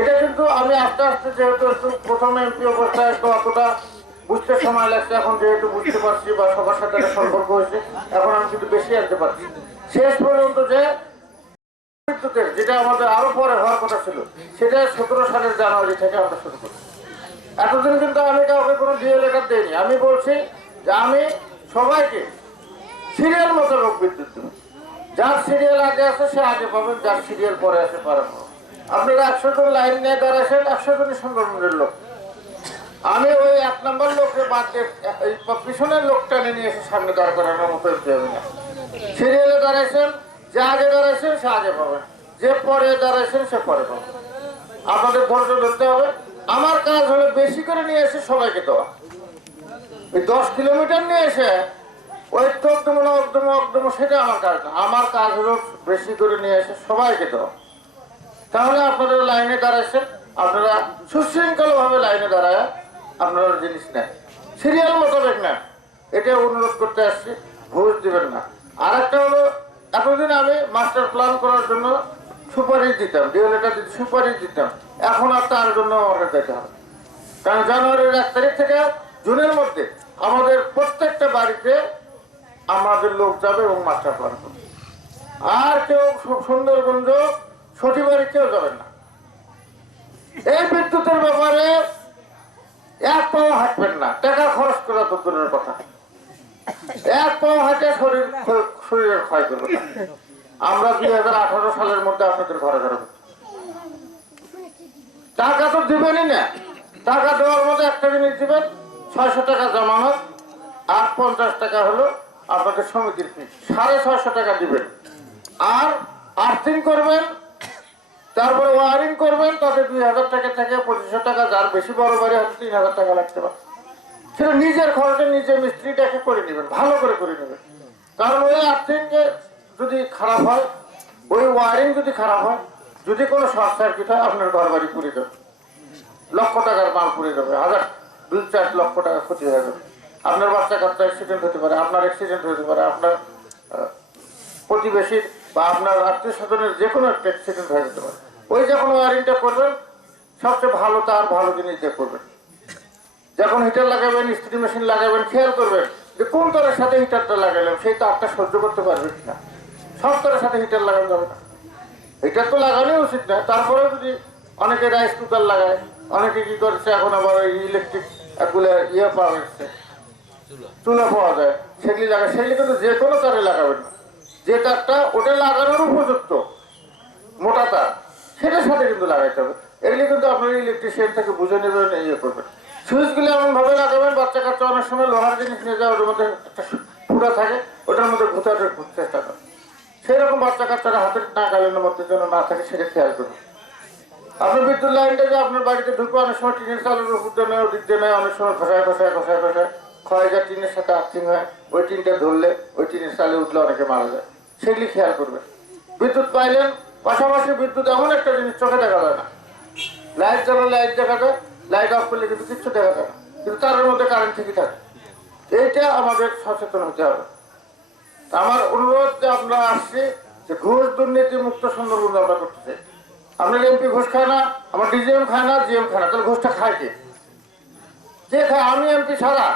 এটা কিন্তু আমি আস্তে আস্তে, যেহেতু একটু প্রথমে এমপি অবস্থায় একটু অতটা বুঝতে সময় লাগছে, এখন যেহেতু বুঝতে পারছি বা সবার সাথে একটা সম্পর্ক হয়েছে, এখন আমি কিন্তু বেশি আনতে পারছি। শেষ পর্যন্ত যে বিদ্যুতের যেটা আমাদের আরো পরে হওয়ার কথা ছিল, সেটা 17 সালের জানুয়ারি থেকে আমরা শুরু করছি। এতদিন কিন্তু আমি কাউকে কোনো ডিএ লেটার দিইনি। আমি বলছি যে আমি সবাইকে সিরিয়াল মতো লোক বিদ্যুৎ দেব, যার সিরিয়াল আগে আছে সে আগে পাবেন, যার সিরিয়াল পরে আছে পরে পাবেন। আপনারা 100 জন লাইন নিয়ে দাঁড়াইছেন, 100 জনই সুন্দরবনের লোক। আমি ওই 1 নম্বর লোককে বাদ দিয়ে পিছনের লোকটা নিয়ে এসে সামনে দাঁড় করানোর মতো হবে না। সিরিয়ালে দাঁড়াইছেন, যে আগে দাঁড়াইছেন সে আগে পাবেন, যে পরে দাঁড়াইছেন সে পরে পাবেন। আপনাদের ধৈর্য ধরতে হবে। আমার কাজ হলো বেশি করে নিয়ে এসে সবাইকে দেওয়া। ওই 10 কিলোমিটার নিয়ে এসে ওই একদম সেটা আমার কাজ না। আমার কাজ হলো বেশি করে নিয়ে এসে সবাইকে দেওয়া। তাহলে আপনারা লাইনে দাঁড়াইছেন, আপনারা সুশৃঙ্খল ভাবে লাইনে দাঁড়ায় আপনারা জিনিস নেন, সিরিয়াল মোতাবেক নেন। এটা অনুরোধ করতে আসছি, ঘুষ দিবেন না। আর একটা হলো, এতদিন আমি মাস্টার প্ল্যান করার জন্য সুপারিশ দিতাম, ডিও লেটার দিতে সুপারিশ দিতাম, এখন আর তার জন্য আমাকে যেতে হবে। কারণ জানুয়ারির 1 তারিখ থেকে জুনের মধ্যে আমাদের প্রত্যেকটা বাড়িতে আমাদের লোক যাবে এবং মাস্টার প্ল্যান করবে। আর কেউ সুন্দরগঞ্জ সঠিবাড়ি কেউ যাবেন না। এই বিদ্যুতের ব্যাপারে 1 পাও হাঁটবেন না, টাকা খরচ করা তো দূরের কথা, 1 পাও হাঁটে শরীরের ক্ষয় করবে না। আমরা 2018 সালের মধ্যে আপনাদের ঘরে ঘরে টাকা তো দিবেনই না। টাকা দেওয়ার মধ্যে একটা জিনিস দিবেন, 600 টাকা জামানত আর 50 টাকা হলো আপনাদের সমিতির ফি, 650 টাকা দিবেন। আর আর্থিং করবেন, তারপরে ওয়ারিং করবেন, তাতে 2000 টাকা থেকে 2500 টাকা, যার বেশি বড় বাড়ি হয়তো 3000 টাকা লাগতে পারে। সেটা নিজের খরচে নিজে মিস্ত্রিটাকে করে নেবেন, ভালো করে নেবেন। কারণ ওই আর্থিং যদি খারাপ হয়, ওই ওয়ারিং যদি খারাপ হয়, যদি কোনো শর্ট সার্কিট হয়, আপনার ঘর বাড়ি পুড়ে যাবে, লক্ষ টাকার মাল পুড়ে যাবে, 2-4 লক্ষ টাকা ক্ষতি হয়ে যাবে। আপনার বাচ্চা কাচ্চা অ্যাক্সিডেন্ট হতে পারে, আপনার অ্যাক্সিডেন্ট হতে পারে, আপনার প্রতিবেশীর বা আপনার আত্মীয় স্বজনের যে কোনো একটা অ্যাক্সিডেন্ট হয়ে যেতে পারে। ওই যখন ওয়ারিংটা করবেন, সবচেয়ে ভালো তার ভালো জিনিস দিয়ে করবেন। যখন হিটার লাগাবেন, ইস্ত্রি মেশিন লাগাবেন, খেয়াল করবেন যে কোন তারের সাথে হিটারটা লাগালেন, সেই তারটা সহ্য করতে পারবে কিনা। সব তারের সাথে হিটার লাগানো যাবে না, হিটার তো লাগানোই উচিত না। তারপরে যদি অনেকে রাইস কুকার লাগায়, অনেকে কি করছে এখন আবার ওই ইলেকট্রিক পাওয়া যাচ্ছে, চুলা পাওয়া যায়, সেগুলি লাগায়। সেগুলি কিন্তু যে কোনো তারে লাগাবেন না, যে তারটা ওটা লাগানোর উপযুক্ত মোটা তার, সেটার সাথে কিন্তু লাগাইতে হবে। এগুলি কিন্তু আপনার ইলেকট্রিশিয়ান থেকে বুঝে নেবেন, করবেন। সুইচগুলি এমন ভাবে লাগাবেন, বাচ্চা কাচ্চা অনেক সময় লোহার জিনিস নিয়ে যায়, ওর মধ্যে একটা ফুটা থাকে ওটার মধ্যে ঘুরতে চেষ্টা করে। সেই রকম বাচ্চা কাচ্চারা হাতের নাগালের মধ্যে যেন না থাকে সেটা খেয়াল করুন। আপনার বিদ্যুৎ লাইনটা যে আপনার বাড়িতে ঢুকবে অনেক সময় টিনের চালের উপর দিয়ে নেয়, ওদিক দিয়ে নেয়, অনেক সময় ঘষায় ক্ষয় যায়, টিনের সাথে আর্থিং হয়, ওই টিনটা ধরলে ওই টিনের চালে উঠলে অনেকে মারা যায়, সেগুলি খেয়াল করবেন। বিদ্যুৎ পাইলেন, পাশাপাশি বিদ্যুৎ এমন একটা জিনিস চোখে দেখা যায় না। লাইট জ্বালালে লাইট দেখা যায়, লাইট অফ করলে কিন্তু কিচ্ছু দেখা যায় না, কিন্তু তার মধ্যে কারেন্ট ঠিকই থাকে। এইটা আমাদের সচেতন হতে হবে। আমার অনুরোধ যে আমরা আসছি যে ঘুষ দুর্নীতি মুক্ত সুন্দরবন আমরা করতে চাই। আপনার এমপি ঘুষ খায় না, আমার ডিজিএম খায় না, জিএম খায় না, তাহলে ঘুষটা খায় কে? খায়? আমি এমপি ছাড়া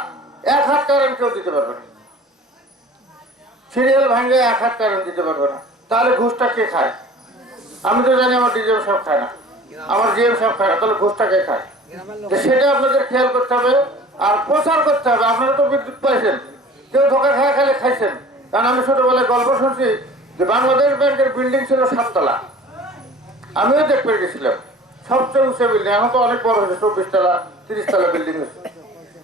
1 হাত কারেন্ট কেউ দিতে পারবে না, সিরিয়াল ভাঙে 1 হাত কারেন্ট দিতে পারবে না, তাহলে ঘুষটা কে খায়? আমি তো জানি আমার ডিজিএম সব খায় না, আমার জিএম সব খায় না, তাহলে ঘুষটা কে খায়? সেটা আপনাদের খেয়াল করতে হবে আর প্রচার করতে হবে। আপনারা তো বিদ্যুৎ পাইছেন, কেউ ধোকা খায় খাইলে খাইছেন। কারণ আমি ছোটবেলায় গল্প শুনছি যে বাংলাদেশ ব্যাংকের বিল্ডিং ছিল 7 তলা, আমিও দেখতে গেছিলাম, সবচেয়ে উঁচু বিল্ডিং, এখন তো অনেক বড় হয়েছে, 24 তলা 30 তলা বিল্ডিং হয়েছে।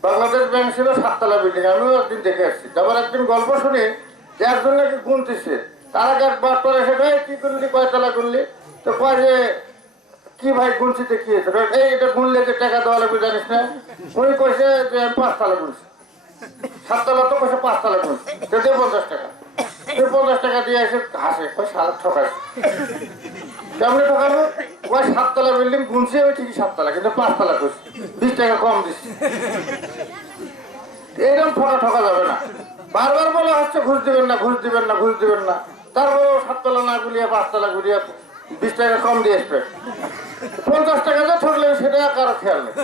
বাংলাদেশ ব্যাংক ছিল 7 তলা বিল্ডিং, আমিও একদিন দেখে আসছি। আবার একদিন গল্প শুনি যে একজন নাকি গুনতেছে, তার আগে একবার পরে সেটা কি করলি, কয় তলা করলি, তো কয় যে কি ভাই গুনছিতে কি হয়েছে, এই এটা গুনলে যে টাকা দেওয়া লাগবে জানিস না? উনি কইছে যে আমি 5 তলা গুনছি, 7 তলা তো কইছে 5 তলা গুনছি, তো দিয়ে 50 টাকা, 50 টাকা দিয়ে এসে হাসে, কই সারা ঠকাইছে। কেমন ঠকাবো? ওই 7 তলা বিল্ডিং গুনছি আমি ঠিকই 7 তলা, কিন্তু 5 তলা করছি, 20 টাকা কম দিচ্ছি। এইরকম ঠকা যাবে না। বারবার বলা হচ্ছে ঘুষ দিবেন না, ঘুষ দিবেন না, ঘুষ দিবেন না, তারপরে 7 তলা না গুলিয়ে 5 তলা গুলিয়ে 20 টাকা কম দিয়ে আসবে। 50 টাকা যে ঠকলেন সেটা কারো খেয়াল নেই।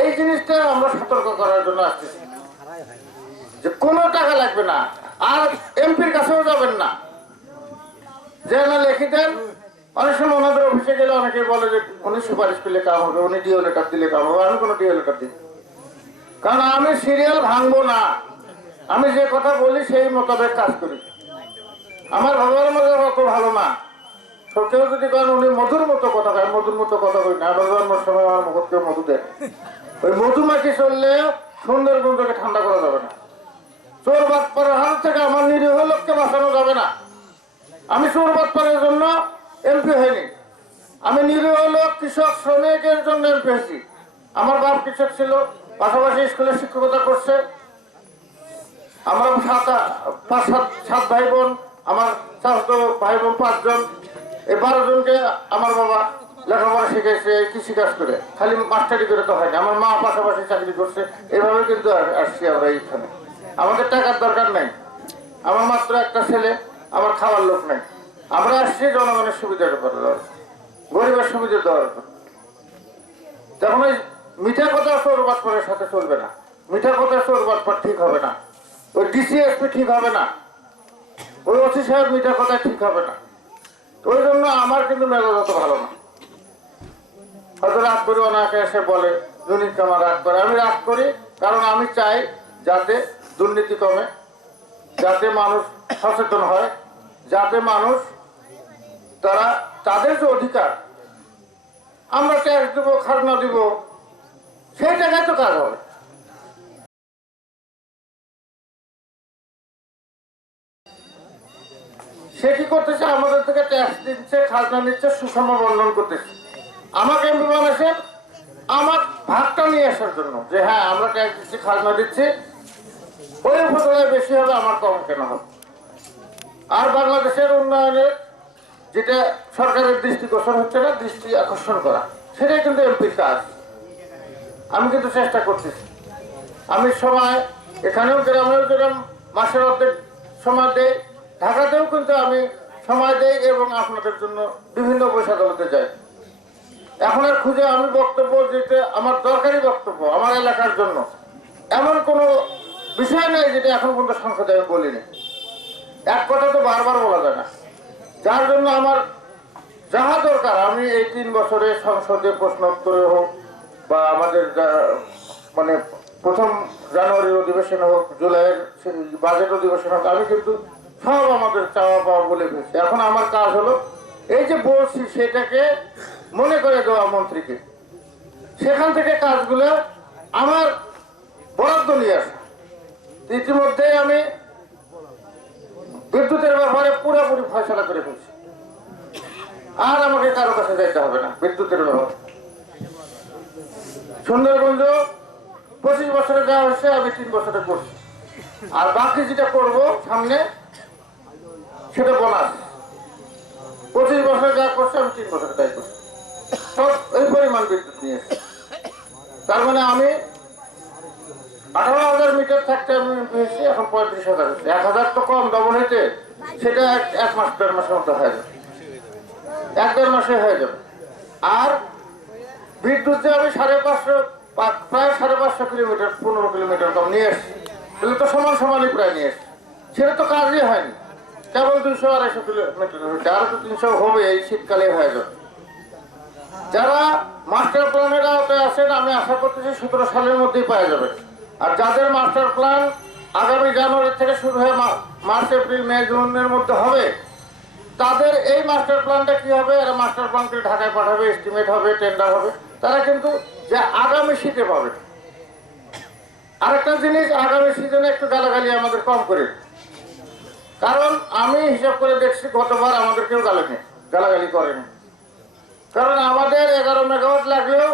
এই জিনিসটা আমরা সতর্ক করার জন্য আসতেছি যে কোনো টাকা লাগবে না, আর এমপির কাছেও যাবেন না, যে না লিখে দেন। অনেক সময় ওনাদের অফিসে গেলে অনেকে বলে যে উনি সুপারিশ করলে কাম হবে, উনি ডিও লেটার দিলে কাম হবে। আমি কোনো ডিও লেটার দিই, কারণ আমি সিরিয়াল ভাঙবো না, আমি যে কথা বলি সেই মোতাবেক কাজ করি। আমার বাবার মধ্যে অত ভালো না, কেউ যদি কারণ উনি মধুর মতো কথা কয়, মধুর মতো কথা কই না, আমার সময় আমার মুখ কেউ মধু দেয়, ওই মধুমাখি চললে সুন্দরবনটাকে ঠান্ডা করা যাবে না। চোর বাটপাড়ের হাত থেকে আমার নিরীহ লোককে বাঁচানো যাবে না। আমি চোর বাটপাড়ের জন্য এমপি হয়নি, আমি নিরীহ লোক, কৃষক, শ্রমিকের জন্য এমপি হয়েছি। আমার বাপ কৃষক ছিল, পাশাপাশি স্কুলে শিক্ষকতা করছে। আমরা 7 ভাই বোন, আমার চাচাতো ভাই বোন 5 জন, এই 12 জনকে আমার বাবা লেখাপড়া শিখেছে কৃষিকাজ করে, খালি মাস্টারি করে তো হয়নি, আমার মা পাশাপাশি চাকরি করছে। এভাবে কিন্তু আসছি আমরা এইখানে। আমাদের টাকার দরকার নাই, আমার মাত্র একটা ছেলে, আমার খাওয়ার লোক নাই। আমরা আসছি জনগণের সুবিধা দেওয়ার, গরিবের সুবিধা দেওয়ার। তখন ওই মিঠা কথা চোরবাটপাড়ের সাথে চলবে না, মিঠা কথা চোরবাটপাড় ঠিক হবে না, ওই ডিসিএসপি ঠিক হবে না, ওই ওসি সাহেব মিঠা কথা ঠিক হবে না। ওই জন্য আমার কিন্তু মেজাজ অত ভালো না। হয়তো রাগ করে ওনাকে এসে বলে দুর্নীতি আমার রাগ করে, আমি রাগ করি কারণ আমি চাই যাতে দুর্নীতি কমে, যাতে মানুষ সচেতন হয়, যাতে মানুষ তারা তাদের যে অধিকার, আমরা ট্যাক্স দেবো, খাজনা দিব, সেই টাকায় তো কাজ হবে। সে কি করতেছে? আমাদের থেকে ট্যাক্স দিচ্ছে, খাজনা নিচ্ছে, সুষম বন্টন করতেছে। আমাকে এমপি বানাইছে আমার ভাগটা নিয়ে আসার জন্য, যে হ্যাঁ আমরা ট্যাক্স দিচ্ছি, খাজনা দিচ্ছি, ওই উপজেলায় বেশি হবে, আমার কম কেন হবে। আর বাংলাদেশের উন্নয়নের যেটা সরকারের দৃষ্টিগোচর হচ্ছে না, দৃষ্টি আকর্ষণ করা, সেটাই কিন্তু এমপির কাজ। আমি কিন্তু চেষ্টা করতেছি। আমি সময় এখানেও গ্রামেও যেরকম মাসের অর্ধেক সময় দেই, ঢাকাতেও কিন্তু আমি সময় দেই এবং আপনাদের জন্য বিভিন্ন পয়সা আদালতে যাই। এখন আর খুঁজে আমি বক্তব্য যেটা আমার দরকারি বক্তব্য আমার এলাকার জন্য, এমন কোনো বিষয় নেই যেটা এখন পর্যন্ত সংসদে আমি বলিনি। এক কথা তো বারবার বলা যায় না, যার জন্য আমার যাহা দরকার আমি এই 3 বছরে সংসদে প্রশ্নোত্তরে হোক বা আমাদের মানে প্রথম জানুয়ারির অধিবেশন হোক, জুলাইয়ের বাজেট অধিবেশন হোক, আমি কিন্তু সব আমাদের চাওয়া পাওয়া বলে ফেলছি। এখন আমার কাজ হলো এই যে বলছি সেটাকে মনে করে দেওয়া মন্ত্রীকে, সেখান থেকে কাজগুলো আমার বরাদ্দ নিয়ে আসা। ইতিমধ্যে আমি বিদ্যুতের ব্যাপারে পুরোপুরি ফয়সলা করে ফেলছি, আর আমাকে কারো কাছে যাইতে হবে না বিদ্যুতের ব্যাপারে। সুন্দরগঞ্জ 25 বছরে যাওয়া হয়েছে, আমি 3 বছরে করছি, আর বাকি যেটা করব সামনে সেটা বোনাস। 25 বছরে যা করছে আমি 3 বছরে তাই করছি, সব এই পরিমাণ বিদ্যুৎ নিয়েছি। তার মানে আমি 18,000 মিটার থাকতে আমি পেয়েছি, এখন 35,000 হচ্ছে। 1,000 তো কম, ডবল হয়েছে, সেটা 1 মাস 1.5 মাসের মতো হয়ে যাবে, 1-1.5 মাসে হয়ে যাবে। আর বিদ্যুৎ যে আমি প্রায় 550 কিলোমিটার, 15 কিলোমিটার কম নিয়ে এসছি, তাহলে তো সমানই প্রায় নিয়ে এসছি। সেটা তো কাজই হয়নি, কেবল 200-250 কিলোমিটার হচ্ছে, আরো তো 300 হবে, এই শীতকালে হয়ে যাবে। যারা মাস্টার প্ল্যানের আওতায় আছেন, আমি আশা করতেছি 17 সালের মধ্যেই পাওয়া যাবে। আর যাদের মাস্টার প্ল্যান আগামী জানুয়ারি থেকে শুরু হয়ে মার্চ, এপ্রিল, মে, জুনের মধ্যে হবে, তাদের এই মাস্টার প্ল্যানটা কি হবে, এরা মাস্টার প্ল্যানকে ঢাকায় পাঠাবে, এস্টিমেট হবে, টেন্ডার হবে, তারা কিন্তু যে আগামী শীতে পাবে। আরেকটা জিনিস, আগামী সিজনে একটু গালাগালি আমাদের কম করে, কারণ আমি হিসাব করে দেখছি গতবার আমাদের কেউ গালাগালি করেনি, কারণ আমাদের 11 মেগাওয়াট লাগলেও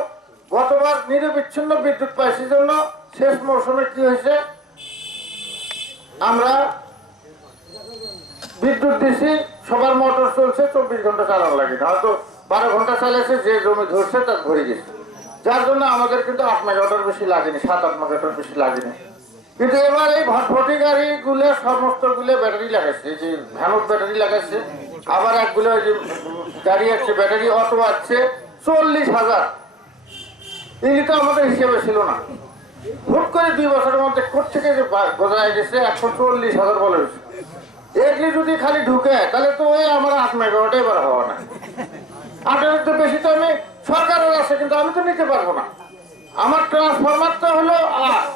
গতবার নিরবিচ্ছিন্ন বিদ্যুৎ পাইছি জন্য শেষ মৌসুমে কি হয়েছে, আমরা বিদ্যুৎ দিছি, সবার মোটর চলছে, 24 ঘন্টা চালানো লাগে না, হয়তো 12 ঘন্টা চালাইছে, যে জমি ধরছে তার ভরে গেছে, যার জন্য আমাদের কিন্তু 8 মেগাওয়াটের বেশি লাগেনি, 7-8 মেগাওয়াটের বেশি লাগেনি। কিন্তু এবার এই ভটভটি গাড়িগুলো সমস্ত গুলো ব্যাটারি লাগাচ্ছে, যে ভ্যানত ব্যাটারি লাগাচ্ছে, আবার একগুলো যে গাড়ি আছে ব্যাটারি অটো আছে 40,000। এই তো আমাদের হিসেবে ছিল না, হুট করে 2 বছরের মধ্যে কোথেকে যে বোঝায় গেছে 140,000 বলে হয়েছে। এগুলি যদি খালি ঢুকে তাহলে তো ওই আমার 8 মেগাওয়াটে এবার হওয়া না, 8-এর তো বেশি তো আমি সরকারের আছে, কিন্তু আমি তো নিতে পারবো না। আমার ট্রান্সফরমার তো হলো 8,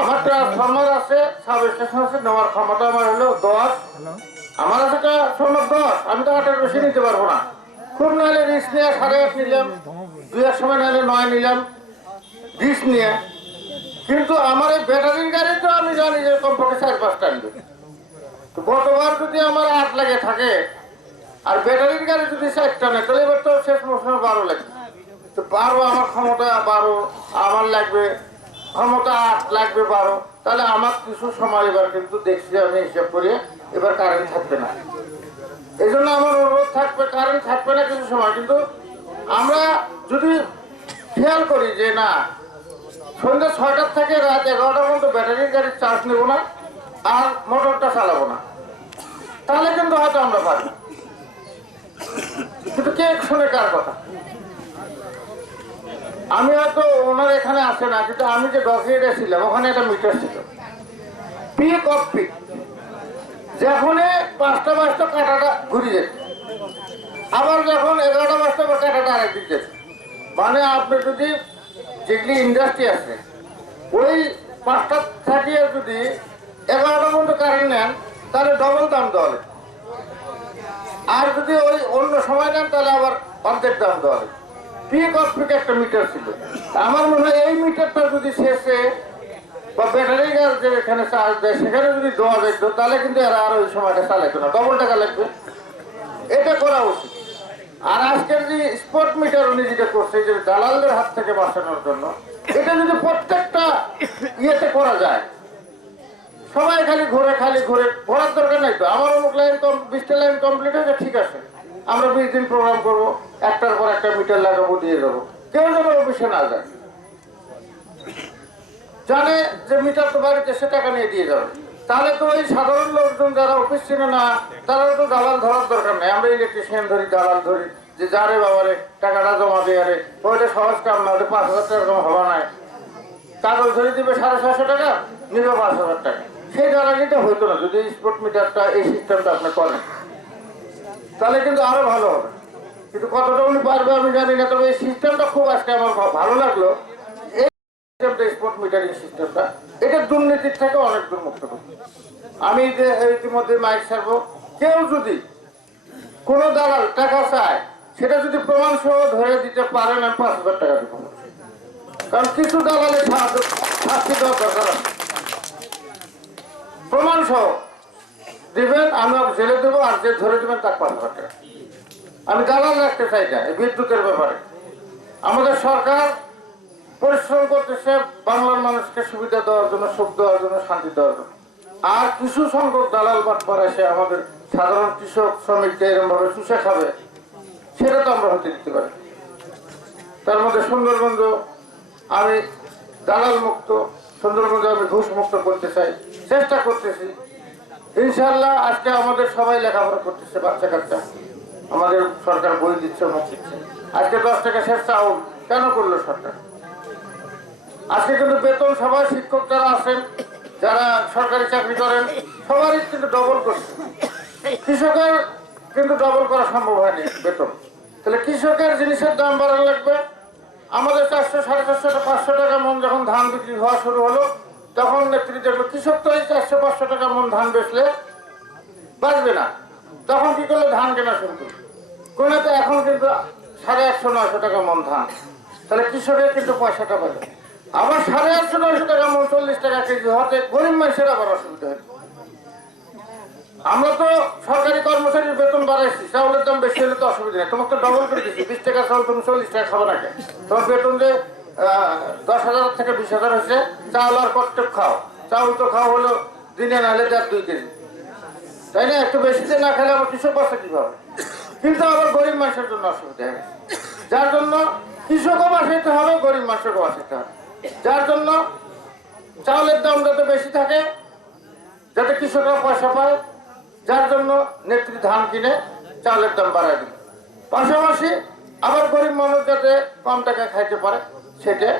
আমার ট্রান্সফরমার আছে, সাব স্টেশন আছে, নেওয়ার ক্ষমতা আমার হলো 10, আমার আছে ট্রান্সফরমার 10, আমি তো 8-এর বেশি নিতে পারবো না। খুব নাহলে রিস্ক নিয়ে 8.5 নিলাম, 2-1 সময় নাহলে 9 নিলাম রিস্ক নিয়ে। কিন্তু আমার এই ব্যাটারির গাড়ি তো আমি জানি যে কমপক্ষে 4-5টা আনবে। তো গতবার যদি আমার 8 লাগে থাকে, আর ব্যাটারির গাড়ি যদি 4টা নেয়, তাহলে এবার তো শেষ মৌসুমে 12 লাগবে। তো 12 আমার ক্ষমতা 12, আমার লাগবে ক্ষমতা 8, লাগবে 12, তাহলে আমার কিছু সময় এবার কিন্তু দেখছি আমি হিসাব করি এবার কারেন্ট থাকবে না। এই জন্য আমার অনুরোধ থাকবে, কারেন্ট থাকবে না কিছু সময়, কিন্তু আমরা যদি খেয়াল করি যে না সন্ধ্যা 6টার থেকে রাত 11টা পর্যন্ত ব্যাটারির গাড়ির চার্জ নেব না আর মোটরটা চালাবো না, তাহলে কিন্তু হয়তো আমরা পারি। কিন্তু কে শুনে কার কথা? আমি হয়তো ওনার এখানে আসে না, কিন্তু আমি যে ডকিয়েটে ছিলাম ওখানে একটা মিটার ছিল, পিক অফ পিক, যখনই 5টা বাজতো কাঁটাটা ঘুরে যেত, আবার যখন 11টা বাজতো কাঁটাটা আরেকদিক যেত। মানে আপনি যদি যেগুলি ইন্ডাস্ট্রি আছে ওই 5টা থাকিয়ে যদি 11টা পর্যন্ত কারেন্ট নেন তাহলে ডবল দাম দেওয়া হবে, আর যদি ওই অন্য সময় নেন তাহলে আবার অর্ধেক দাম দেওয়া হবে। পিক অফ পিক একটা মিটার ছিল, আমার মনে হয় এই মিটারটা যদি শেষে বা ব্যাটারি যে এখানে চার্জ দেয় সেখানে যদি দেওয়া যেত তাহলে কিন্তু এরা আর ওই সময়টা চালাইতো না, ডবল টাকা লাগবে। এটা করা উচিত। আর আজকের যে স্পট মিটার উনি যেটা করছে যে দালালদের হাত থেকে বাঁচানোর জন্য, এটা যদি প্রত্যেকটা ইয়েতে করা যায়, সবাই খালি ঘুরে ঘোরার দরকার নাই তো। আমার অমুক লাইন 20টা লাইন কমপ্লিট হয়েছে, ঠিক আছে, আমরা 20 দিন প্রোগ্রাম করবো, একটার পর একটা মিটার লাগাবো, দিয়ে দেবো, কেউ যেন অফিসে না যায়, জানে যে মিটার তো বাড়িতে সে টাকা নিয়ে দিয়ে যাবে। তাহলে তো ওই সাধারণ লোকজন যারা অফিস চিনে না তারা তো দালাল ধরার দরকার নেই। আমরা ইলেকট্রিশিয়ান ধরি, দালাল ধরি, যে যারে বাবারে টাকাটা জমা দিয়ে আরে ওইটা সহজ কাম না, ওটা 5,000 টাকা কম হওয়া নাই, কাগজ ধরে দিবে 650 টাকা, নিবে 5,000 টাকা। সেই দালালিটা হইতো না যদি স্পট মিটারটা এই সিস্টেমটা আপনি করেন, তাহলে কিন্তু আরো ভালো হবে। কিন্তু কতটা উনি পারবে আমি জানি না, তবে এই সিস্টেমটা খুব আজকে আমার ভালো লাগলো। এই সিস্টেমটা স্পট মিটারিং সিস্টেমটা, এটা দুর্নীতির থেকে অনেক দূর মুক্ত করবে। আমি ইতিমধ্যে মাইক ছাড়বো, কেউ যদি কোনো দালাল টাকা চায় সেটা যদি প্রমাণ সহ ধরে দিতে পারেন আমি 5,000 টাকা দিব, কারণ কিছু দালালের শাস্তি দেওয়ার দরকার আছে। প্রমাণ সহ দিবেন, আমি ওকে জেলে দেবো, আর যে ধরে দেবেন তার 5,000 টাকা। আমি দালাল রাখতে চাই না এই বিদ্যুতের ব্যাপারে। আমাদের সরকার পরিশ্রম করতেছে বাংলার মানুষকে সুবিধা দেওয়ার জন্য, সুখ দেওয়ার জন্য, শান্তি দেওয়ার জন্য। আর কিছু সংখ্যক দালাল বাটপার এসে আমাদের সাধারণ কৃষক শ্রমিককে এরকম ভাবে চুষে খাবে, সেটা তো আমরা হতে দিতে পারি। তার মধ্যে সুন্দরগঞ্জ আমি দালাল মুক্ত, সুন্দরগঞ্জ আমি ঘুষ মুক্ত করতে চাই, চেষ্টা করতেছি। ইনশাল্লাহ আজকে আমাদের সবাই লেখাপড়া করতেছে, বাচ্চা কাচ্চা, আমাদের সরকার বই দিচ্ছে, মুখ দিচ্ছে। আজকে 10 টাকা শেষ চাউল কেন করলো সরকার? আজকে কিন্তু বেতন সবাই শিক্ষক যারা আছেন, যারা সরকারি চাকরি করেন, সবারই কিন্তু ডবল করছে। কৃষকের কিন্তু ডবল করা সম্ভব হয়নি বেতন। তাহলে কৃষকের জিনিসের দাম বাড়ানো লাগবে। আমাদের 400, 450, 500 টাকা মন যখন ধান বিক্রি হওয়া শুরু হলো, তখন নেত্রী দেখলো কৃষক তো এই 400, 500 টাকা মন ধান বেচলে বাঁচবে না। তখন কি করলো? ধান কেনা শুরু করলো। কোনাতে এখন কিন্তু 850, 900 টাকা মন ধান। তাহলে কৃষকের কিন্তু পয়সাটা বাড়ে। আবার 850, 900 টাকা মন 40 টাকা কেজি হতে গরিব মানুষের আবার অসুবিধা হয়। আমরা তো সরকারি কর্মচারীর বেতন বাড়াইছি, চাউলের দাম বেশি হলে তো অসুবিধা নেই। তোমাকে তো ডবল করে দিচ্ছি, 20 টাকা চাউল তুমি 40 টাকা খাবো না কেন? তোমার বেতন যে 10,000 থেকে 20,000 হয়েছে, চাউল আর কট্টক খাও। চাউল তো খাওয়া হলো দিনে নাহলে 1.5-2 কেজি, তাই না? একটু বেশিতে না খেলে আমার কৃষক বাঁচে কিভাবে? কিন্তু আবার গরিব মানুষের জন্য অসুবিধা হয়, যার জন্য কৃষকও বাঁচাইতে হবে, গরিব মানুষকেও বাঁচাইতে হবে। যার জন্য চাউলের দাম যাতে বেশি থাকে, যাতে কৃষকরা পয়সা পায়, যার জন্য নেত্রী ধান কিনে চাউলের দাম বাড়ায় দিল। পাশাপাশি আবার গরিব মানুষ যাতে কম টাকা খাইতে পারে, সেটা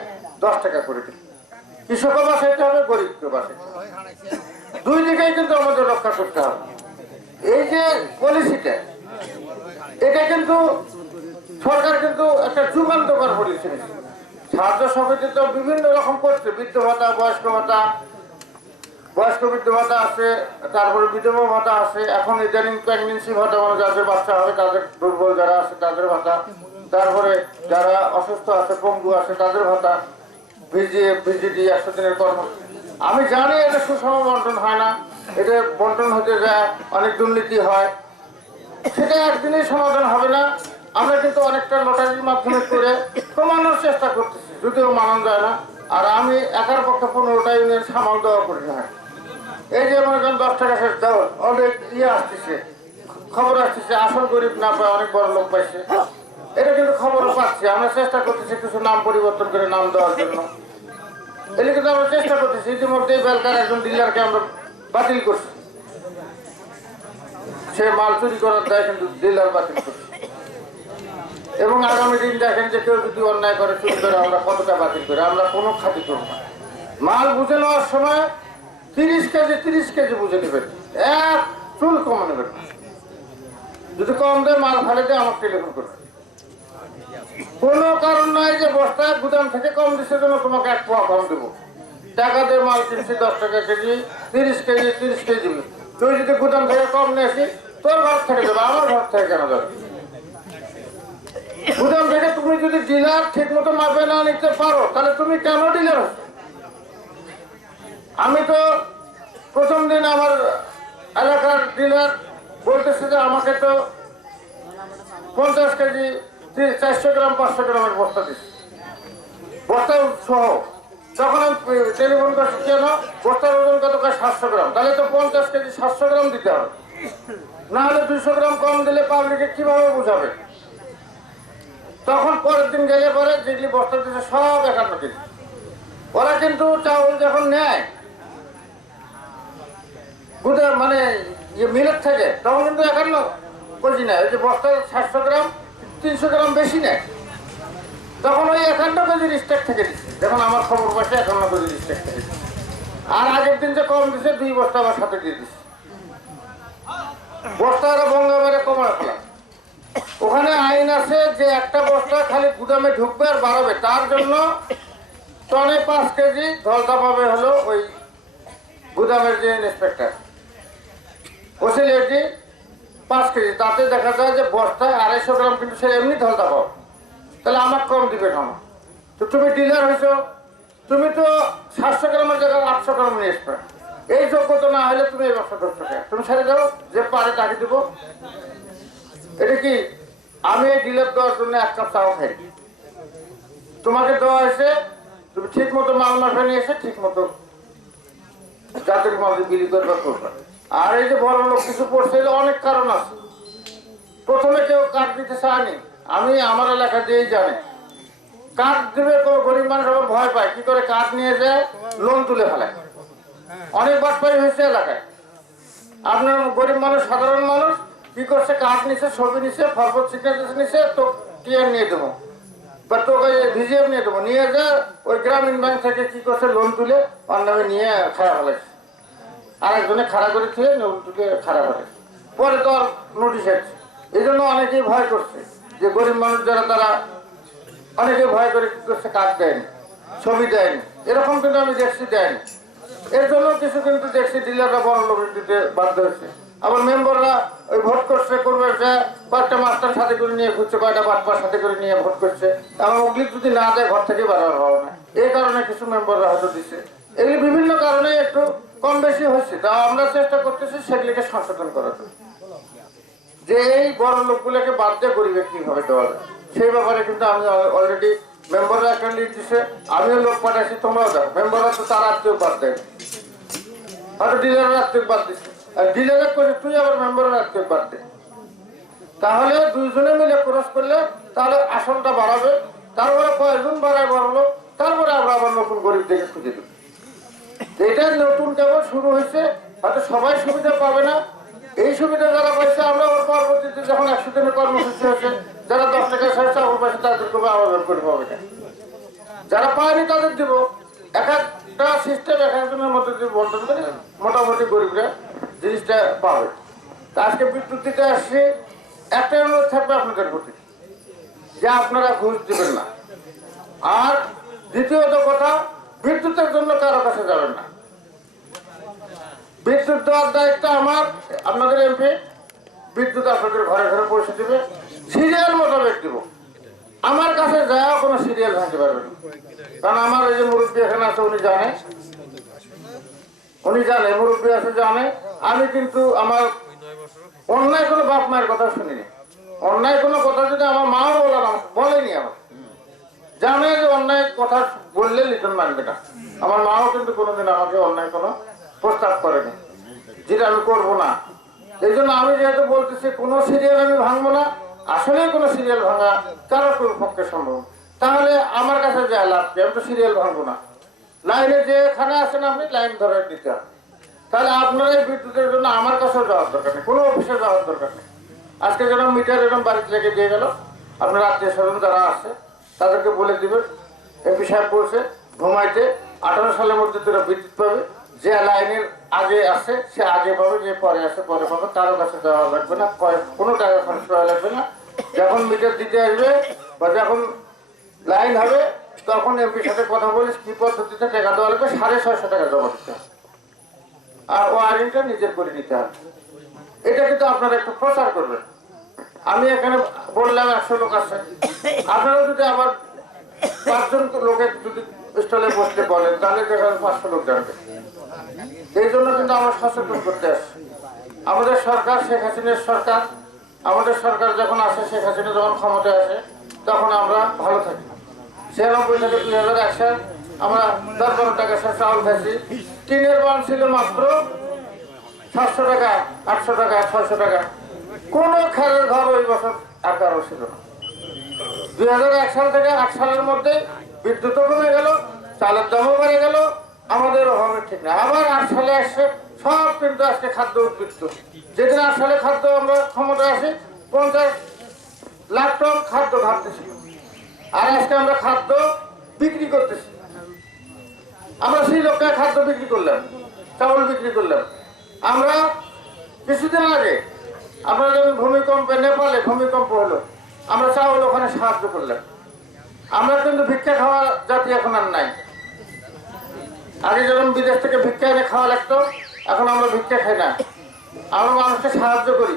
10 টাকা করে দিল। কৃষকও বাঁচাইতে হবে, গরিবকে বাঁচাইতে হবে। দুই দিকেই কিন্তু আমাদের রক্ষা করতে হবে। এই যে পলিসিটা, এটা কিন্তু সরকার কিন্তু একটা যুগান্তকার পলিসি। সাহায্য সমিতি তো বিভিন্ন রকম করছে, বৃদ্ধ ভাতা, বয়স্ক ভাতা, বয়স্ক বৃদ্ধ ভাতা আছে, তারপরে বিধবা ভাতা আছে, এখন ইদানিং প্রেগনেন্সি ভাতা, মানে যাদের বাচ্চা হবে তাদের, দুর্বল যারা আছে তাদের ভাতা, তারপরে যারা অসুস্থ আছে, পঙ্গু আছে তাদের ভাতা, ভিজিডি 100 দিনের কর্ম। আমি জানি এটা সুষম বন্টন হয় না, এটা বন্টন হতে যায়, অনেক দুর্নীতি হয়, সেটা একদিনেই সমাধান হবে না। আমরা কিন্তু অনেকটা লটারির মাধ্যমে করে কমানোর চেষ্টা করতেছি, যদিও মানানো যায় না। আর আমি একার পক্ষে 15টা ইউনিয়ন সামাল দেওয়া করি না। এই যে মনে করেন 10 টাকা শেষ দাও, অনেক আসতেছে, খবর আসতেছে, আসল গরিব না পায় অনেক বড় লোক পাইছে, এটা কিন্তু খবরও পাচ্ছি। আমরা চেষ্টা করতেছি কিছু নাম পরিবর্তন করে নাম দেওয়ার জন্য, এটা কিন্তু আমরা চেষ্টা করতেছি। ইতিমধ্যে বেলকার একজন ডিলারকে আমরা বাতিল করছি, সে মাল চুরি করার দায় কিন্তু ডিলার বাতিল করছে। এবং আগামী দিন দেখেন যে কেউ যদি অন্যায় করে, চুরি করে, আমরা কতটা বাতিল করে, আমরা কোনো খাতি করব না। মাল বুঝে নেওয়ার সময় 30 কেজি বুঝে নেবেন, এক চুল কম নেবেন না। যদি কম দেয়, মাল ফেলে দিয়ে আমাকে টেলিফোন করবে। কোনো কারণ নাই যে বস্তায় গুদাম থেকে কম দিচ্ছে জন্য তোমাকে 1 পোয়া কম দেবো। টাকা দিয়ে মাল কিনছি 10 টাকা কেজি, 30 কেজি। তুই যদি গুদাম থেকে কম নিয়ে আসি, তোর ঘর থেকে যাবে, আমার ঘর থেকে কেন যাবে? গুদাম থেকে তুমি যদি ডিলার ঠিক মতো মাপে না নিতে পারো, তাহলে তুমি কেন ডিলার হচ্ছ? আমি তো প্রথম দিন আমার এলাকার ডিলার বলতেছে যে আমাকে তো 50 কেজি 400 গ্রাম 500 গ্রামের বস্তা দিচ্ছে, বস্তা সহ। তখন আমি টেলিফোন করছি, কেন? বস্তার ওজন কত? 700 গ্রাম। তাহলে তো 50 কেজি 700 গ্রাম দিতে হবে, না হলে 200 গ্রাম কম দিলে পাবলিকে কিভাবে বুঝাবে? তখন পরের দিন গেলে পরে যেগুলি বস্তা দিচ্ছে সব 51 কেজি। ওরা কিন্তু চাউল যখন নেয় গুদাম, মানে মিলের থেকে, তখন কিন্তু 51 কেজি নেয়। ওই যে বস্তায় 700 গ্রাম 300 গ্রাম বেশি নেয়, তখন ওই 51 কেজির স্টেক থেকে দিচ্ছে। দেখুন আমার খবর পাশে 51 কেজির স্টেক থেকে দিচ্ছে। আর আগের দিন যে কম দিচ্ছে, 2 বস্তা আবার সাথে দিয়ে দিচ্ছে। বস্তা ওরা বঙ্গা মেরে কমায় ফেলা। ওখানে আইন আছে যে একটা বস্তা খালি গুদামে ঢুকবে আর বাড়াবে, তার জন্য টনে 5 কেজি ধলতা পাবে হলো ওই গুদামের যে ইন্সপেক্টর, ওসিলিটি 5 কেজি। তাতে দেখা যায় যে বস্তায় 250 গ্রাম কিন্তু সে এমনি ধলতা পাবে, তাহলে আমার কম দিবে কেন? তো তুমি ডিলার হয়েছ, তুমি তো 700 গ্রামের জায়গায় 800 গ্রাম নিয়ে আসবে, এই যোগ্যতা না হলে তুমি এই ব্যবসা করছো কেন? তুমি ছেড়ে দাও, যে পারে তাকে দিব। এটা কি আমি এই ডিলার দেওয়ার জন্য 1 কাপ চাও খাই? তোমাকে দেওয়া হয়েছে, তুমি ঠিক মতো মাল মাফা নিয়ে এসে ঠিক মতো যাদের মাঝে বিলি করবে করবে। আর এই যে বড় লোক কিছু পড়ছে, এর অনেক কারণ আছে। প্রথমে কেউ কার্ড দিতে চায়নি, আমি আমার এলাকা দিয়েই জানি। কার্ড দিবে কোনো গরিব মানুষ আবার ভয় পায়, কি করে কার্ড নিয়ে যায় লোন তুলে ফেলায়। অনেক বাটপাড়ি হয়েছে এলাকায়। আপনার গরিব মানুষ, সাধারণ মানুষ কি করছে, কার্ড নিছে, ছবি নিছে, ফরওয়ার্ড সিগনেচার নিছে, তো টিআর নিয়ে দেবো বা তোকে ভিজিএফ নিয়ে দেবো, নিয়ে যা ওই গ্রামীণ ব্যাংক থেকে কি করছে লোন তুলে ওর নামে নিয়ে খারাপ ফেলেছে। আরেকজনে খাড়া করে খেয়ে লোন তুলে খারাপ ফেলেছে। পরে তো আর নোটিশ আসছে। এই জন্য অনেকেই ভয় করছে যে গরিব মানুষ যারা, তারা অনেকে ভয় করে কি করছে, কার্ড দেয়নি, ছবি দেয়নি। এরকম কিন্তু আমি দেখছি দেয়নি। এর জন্য কিছু কিন্তু দেখছি ডিলাররা বড় লোক দিতে বাধ্য হয়েছে। আবার মেম্বাররা ওই ভোট করছে, করবে যে কয়েকটা মাস্টার সাথে করে নিয়ে ঘুরছে, কয়েকটা বাটপার সাথে করে নিয়ে ভোট করছে। এবং অগ্লিক যদি না দেয় ঘর থেকে বাড়ানো হবে না, এই কারণে কিছু মেম্বাররা হয়তো দিচ্ছে। এগুলি বিভিন্ন কারণে একটু কম বেশি হচ্ছে। তা আমরা চেষ্টা করতেছি সেগুলিকে সংশোধন করার জন্য, যে এই বড় লোকগুলোকে বাদ দিয়ে গরিবে কিভাবে দেওয়া যায় সেই ব্যাপারে কিন্তু আমি অলরেডি মেম্বাররা একটা লিস্ট দিচ্ছে, আমিও লোক পাঠাইছি, তোমরাও দাও। মেম্বাররা তো তার আত্মীয় বাদ দেয়, হয়তো ডিলারের আত্মীয় বাদ দিচ্ছে, আর ডিলারের করে তুই আবার মেম্বারের আত্মীয় বাদ দে। তাহলে দুইজনে মিলে ক্রস করলে তাহলে আসনটা বাড়াবে। তারপরে কয়েকজন বাড়ায় বড় লোক, তারপরে আমরা আবার নতুন গরিব দেখে খুঁজে দেব। এটা নতুন কেবল শুরু হয়েছে, হয়তো সবাই সুবিধা পাবে না। এই সুবিধা যারা পাইছে, আমরা ওর পরবর্তীতে যখন 100 দিনের কর্মসূচি হচ্ছে, যারা 10 টাকা সাড়ে চাউল পাইছে তাদেরকে আবেদন করে পাবে না। যারা পায়নি তাদের দিব। এক একটা সিস্টেম এক একজনের মধ্যে যদি বলতে পারে, মোটামুটি গরিবরা জিনিসটা পাবে। তা আজকে বিদ্যুৎ দিতে আসছি, একটাই অনুরোধ থাকবে আপনাদের প্রতি, যে আপনারা ঘুষ দিবেন না। আর দ্বিতীয়ত কথা, বিদ্যুতের জন্য কারো কাছে যাবেন না। বিদ্যুৎ দেওয়ার দায়িত্ব আমার, আপনাদের এমপি। বিদ্যুৎ আপনাদের ঘরে ঘরে পৌঁছে দেবে, সিরিয়াল মোতাবেক দিব। আমার কাছে যাওয়া কোনো সিরিয়াল ভাঙতে পারবে না। কারণ আমার এই যে মুরব্বী এখানে আছে, উনি জানে, মুরব্বী আছে জানে। আমি কিন্তু আমার অন্যায় কোনো বাপ মায়ের কথা শুনিনি। অন্যায় কোনো কথা যদি আমার মাও বলেনি, আমার জানে যে অন্যায় কথা বললে লিটন মানবে না। আমার মাও কিন্তু কোনোদিন আমাকে অন্যায় কোনো প্রস্তাব করেনি, যেটা আমি করবো না। এই জন্য আমি যেহেতু বলতেছি, কোনো সিরিয়াল আমি ভাঙবো না। আসলে কোনো সিরিয়াল ভাঙা কারোর পক্ষে সম্ভব। তাহলে আমার কাছে যায় লাভ কি? আমি তো সিরিয়াল ভাঙবো না। লাইনে যেখানে আছেন আপনি লাইন ধরে দিতে হবে। তাহলে আপনারা এই বিদ্যুতের জন্য আমার কাছেও যাওয়ার দরকার নেই, কোনো অফিসে যাওয়ার দরকার নেই। আজকে যেন মিটার এরকম বাড়িতে লেগে দিয়ে গেল, আপনার আত্মীয় স্বজন যারা আছে তাদেরকে বলে দিবেন, এমপি সাহেব বলছে ঘুমাইতে 18 সালের মধ্যে তোরা বিদ্যুৎ পাবে। যে লাইনের আগে আসে সে আগে পাবে, যে পরে আসে পরে পাবে। কারো কাছে যাওয়া লাগবে না, কোনো টাকা খরচ করা লাগবে না। যখন মিটার দিতে আসবে বা যখন লাইন হবে, তখন এমপির সাথে কথা বলিস কি পদ্ধতিতে টাকা দেওয়া লাগবে। 650 টাকা জমা দিতে হবে, আর ওয়ারিংটা নিজের করে নিতে হবে। এটা কিন্তু আপনারা একটু প্রচার করবেন। আমি এখানে বললাম 100 লোক আছে, আপনারাও যদি আবার 5 জন লোকের যদি স্টলে বসতে বলেন, তাহলে দেখা 500 লোক জানবে। এই জন্য কিন্তু আমরা সচেতন করতে আসছি। আমাদের সরকার শেখ হাসিনার সরকার, আমাদের সরকার যখন আসে, শেখ হাসিনা যখন ক্ষমতায় আসে, তখন আমরা ভালো থাকি। 96 থেকে 2001 সাল আমরা 10-12 টাকা চাউল খাইছি। টিনের বান ছিল মাত্র 700 টাকা, 800 টাকা, 600 টাকা। কোনো খেলের ঘর ওই বছর আর কারো ছিল না। 2001 সাল থেকে 8 সালের মধ্যে বিদ্যুৎও কমে গেল, চালের দামও বেড়ে গেল, আমাদের অভাবে ঠিক না। আবার 8 সালে আসছে সব, কিন্তু আজকে খাদ্য উদ্বৃত্ত। যেদিন 8 সালে খাদ্য আমরা ক্ষমতায় আসি, 50 লাখ টন খাদ্য ঘাটতেছি। আর আজকে আমরা খাদ্য বিক্রি করতেছি। আমরা শ্রীলঙ্কায় খাদ্য বিক্রি করলাম, চাউল বিক্রি করলাম। আমরা কিছুদিন আগে আপনারা যেমন ভূমিকম্পে, নেপালে ভূমিকম্প হলো, আমরা চাউল ওখানে সাহায্য করলাম। আমরা কিন্তু ভিক্ষা খাওয়া জাতি এখন আর নাই। আগে যখন বিদেশ থেকে ভিক্ষা এনে খাওয়া লাগতো, এখন আমরা ভিক্ষা খাই না, আমরা মানুষকে সাহায্য করি।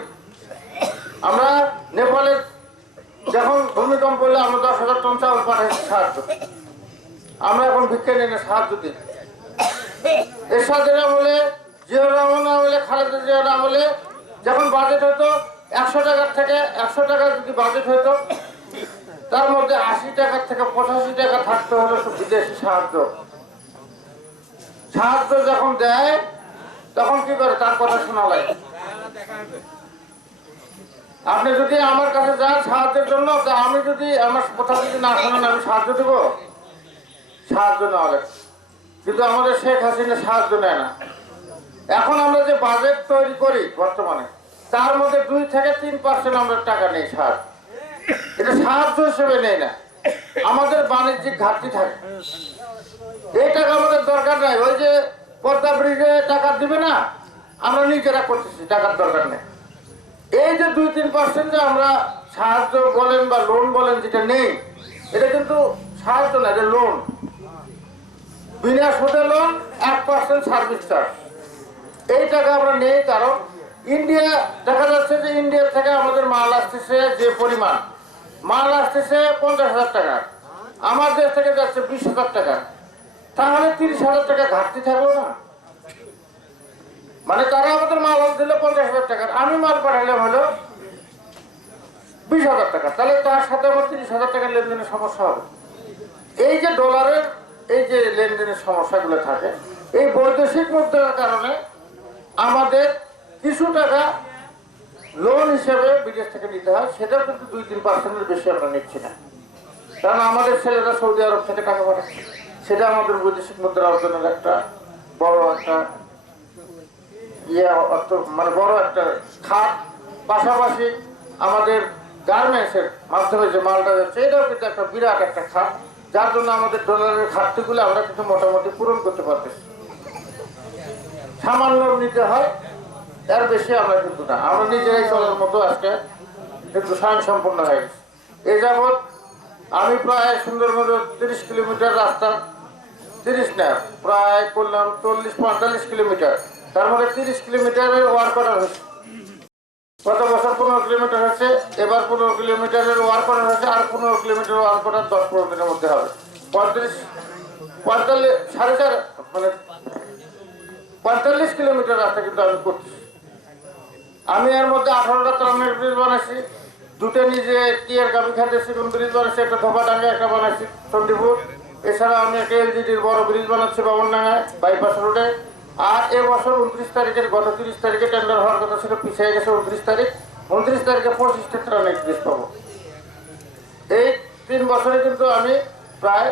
আমরা নেপালে যখন ভূমিকম্প হলে আমরা 10,000 টন চাউল পাঠাইছি সাহায্য। আমরা এখন ভিক্ষা নিয়ে সাহায্য দিই। এরশাদের আমলে, জিয়াউর রহমান আমলে, খালেদা জিয়ার আমলে যখন বাজেট হতো 100 টাকার থেকে 100 টাকার যদি বাজেট হতো তার মধ্যে 80 টাকার থেকে 85 টাকা থাকতে হলো বিদেশি সাহায্য। সাহায্য যখন দেয় তখন কি করে, তার কথা শোনা লাগে। আপনি যদি আমার কাছে যান সাহায্যের জন্য, তা আমি যদি আমার কথা যদি না শোনেন আমি সাহায্য দেব? সাহায্য নেওয়া লাগে। কিন্তু আমাদের শেখ হাসিনা সাহায্য নেয় না। এখন আমরা যে বাজেট তৈরি করি বর্তমানে, তার মধ্যে 2 থেকে 3% আমরা টাকা নেই সাহায্য। এটা সাহায্য হিসেবে নেই না, আমাদের বাণিজ্যিক ঘাটতি থাকে। এই টাকা আমাদের দরকার নাই। ওই যে পদ্মা ব্রিজে টাকা দিবে না, আমরা নিজেরা করতেছি, টাকার দরকার নেই। এই যে 2-3% যে আমরা সাহায্য বলেন বা লোন বলেন যেটা নেই, এটা কিন্তু সাহায্য না, এটা লোন। বিনা সুদে লোন, 1% সার্ভিস চার্জ। এই টাকা আমরা নেই, কারণ ইন্ডিয়া দেখা যাচ্ছে যে ইন্ডিয়া থেকে আমাদের মাল আসতেছে, যে পরিমাণ মাল আসতেছে 50,000 টাকা, আমার দেশ থেকে যাচ্ছে 20,000 টাকা, তাহলে 30,000 টাকা ঘাটতি থাকলো না? মানে তারা আমাদের মাল দিল 50,000 টাকার, আমি মাল পাঠালাম হলো 20,000 টাকা, তাহলে তার সাথে আমার 30,000 টাকার লেনদেনের সমস্যা হবে। এই যে ডলারের এই যে লেনদেনের সমস্যাগুলো থাকে, এই বৈদেশিক মুদ্রার কারণে আমাদের কিছু টাকা লোন হিসেবে বিদেশ থেকে নিতে হয়, সেটাও কিন্তু 2-3%-এর বেশি আমরা নিচ্ছি না। কারণ আমাদের ছেলেরা সৌদি আরব থেকে টাকা পাঠাচ্ছে, সেটা আমাদের বৈদেশিক মুদ্রা অর্জনের একটা বড় একটা মানে বড় একটা খাত। পাশাপাশি আমাদের গার্মেন্টসের মাধ্যমে যে মালটা যাচ্ছে, এটাও কিন্তু একটা বিরাট একটা খাত, যার জন্য আমাদের ডলারের ঘাটতিগুলো আমরা কিন্তু মোটামুটি পূরণ করতে পারতেছি। সামান্য নিতে হয়, এর বেশি আমরা কিন্তু না, আমরা নিজেরাই চলার মতো আজকে কিন্তু স্বয়ংসম্পূর্ণ হয়ে গেছে। এ যাবৎ আমি প্রায় সুন্দরবন 30 কিলোমিটার রাস্তা, 30 না প্রায় করলাম 40-45 কিলোমিটার, তার মধ্যে 30 কিলোমিটারের ওয়ার্ক অর্ডার হয়েছে। গত বছর 15 কিলোমিটার হয়েছে, এবার 15 কিলোমিটারের ওয়ার্ক অর্ডার হয়েছে, আর 15 কিলোমিটার ওয়ার্ক অর্ডার 10-15 দিনের মধ্যে হবে। 45 কিলোমিটার রাস্তা কিন্তু আমি করছি। আমি এর মধ্যে 18টা ত্রাণের ব্রিজ বানাইছি, 2টা নিজে টিয়ার গাভি খাতে সিগুন ব্রিজ বানাইছি, একটা ধোপাডাঙ্গা একটা বানাইছি চণ্ডীপুর। এছাড়া আমি একটা এলজিডির বড় ব্রিজ বানাচ্ছি বাবনডাঙ্গায় বাইপাস রোডে। আর এবছর 29 তারিখের, গত 30 তারিখে টেন্ডার হওয়ার কথা ছিল, পিছিয়ে গেছে 29 তারিখ। 29 তারিখে 25টা ত্রাণের ব্রিজ পাবো। এই 3 বছরে কিন্তু আমি প্রায়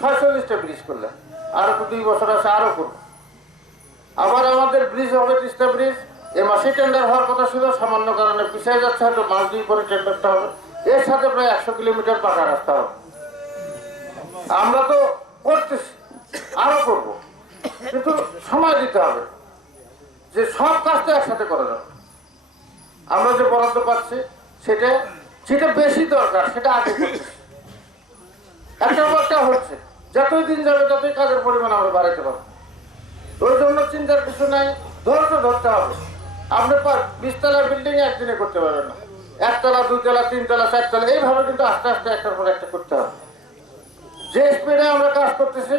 46টা ব্রিজ করলাম, আরো তো 2 বছর আছে, আরো করবো। আবার আমাদের ব্রিজ হবে 30টা ব্রিজ, এ মাসে টেন্ডার হওয়ার কথা ছিল, সামান্য কারণে পিছিয়ে যাচ্ছে, হয়তো মাস 2 পরে টেন্ডারটা হবে। এর সাথে প্রায় 100 কিলোমিটার পাকা রাস্তা হবে। আমরা তো করতেছি, আরো করব, কিন্তু সময় দিতে হবে, যে সব কাজটা একসাথে করা যাবে। আমরা যে বরাদ্দ পাচ্ছি সেটা বেশি দরকার, সেটা আগে করতেছি, একটা একটা হচ্ছে। যতই দিন যাবে ততই কাজের পরিমাণ আমরা বাড়াইতে পারবো। ওই জন্য চিন্তার কিছু নাই, ধৈর্য ধরতে হবে। আপনি 20 তলা বিল্ডিং একদিনে করতে পারবেন না, 1 তলা 2 তলা 3 তলা 4 তলা, এইভাবে কিন্তু আস্তে আস্তে একটার পর একটা করতে হবে। যে স্পিডে আমরা কাজ করতেছি,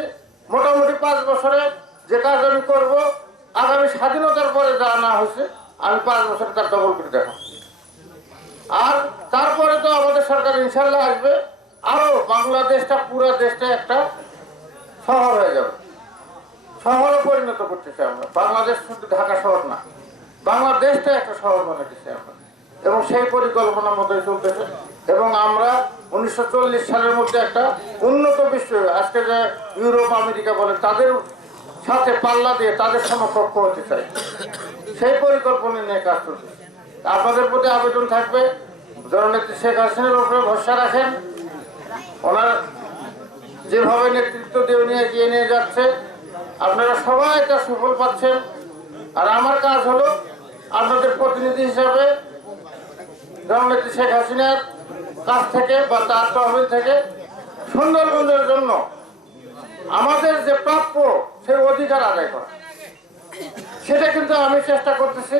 মোটামুটি 5 বছরে যে কাজ আমি করব, আগামী স্বাধীনতার পরে যা না হয়েছে আমি 5 বছরে তার ডবল করে দেখাবো। আর তারপরে তো আমাদের সরকার ইনশাল্লাহ আসবে, আরো বাংলাদেশটা, পুরো দেশটা একটা শহর হয়ে যাবে, শহরে পরিণত করতেছি আমরা। বাংলাদেশ শুধু ঢাকা শহর না, বাংলাদেশটা একটা শহর বানাতেছি আমরা, এবং সেই পরিকল্পনার মধ্যে চলতেছে। এবং আমরা 1940 সালের মধ্যে একটা উন্নত বিশ্ব, আজকে যে ইউরোপ আমেরিকা বলে, তাদের সাথে পাল্লা দিয়ে তাদের সমকক্ষ হতে চাই, সেই পরিকল্পনা নিয়ে কাজ করছে। আপনাদের প্রতি আবেদন থাকবে, জননেত্রী শেখ হাসিনার উপরে ভরসা রাখেন। ওনার যেভাবে নেতৃত্ব দিয়ে নিয়ে এগিয়ে নিয়ে যাচ্ছে, আপনারা সবাই একটা সুফল পাচ্ছেন। আর আমার কাজ হলো আপনাদের প্রতিনিধি হিসাবে জননেত্রী শেখ হাসিনার কাছ থেকে বা তার তহবিল থেকে সুন্দরবনের জন্য আমাদের যে প্রাপ্য সেই অধিকার আদায় করা, সেটা কিন্তু আমি চেষ্টা করতেছি।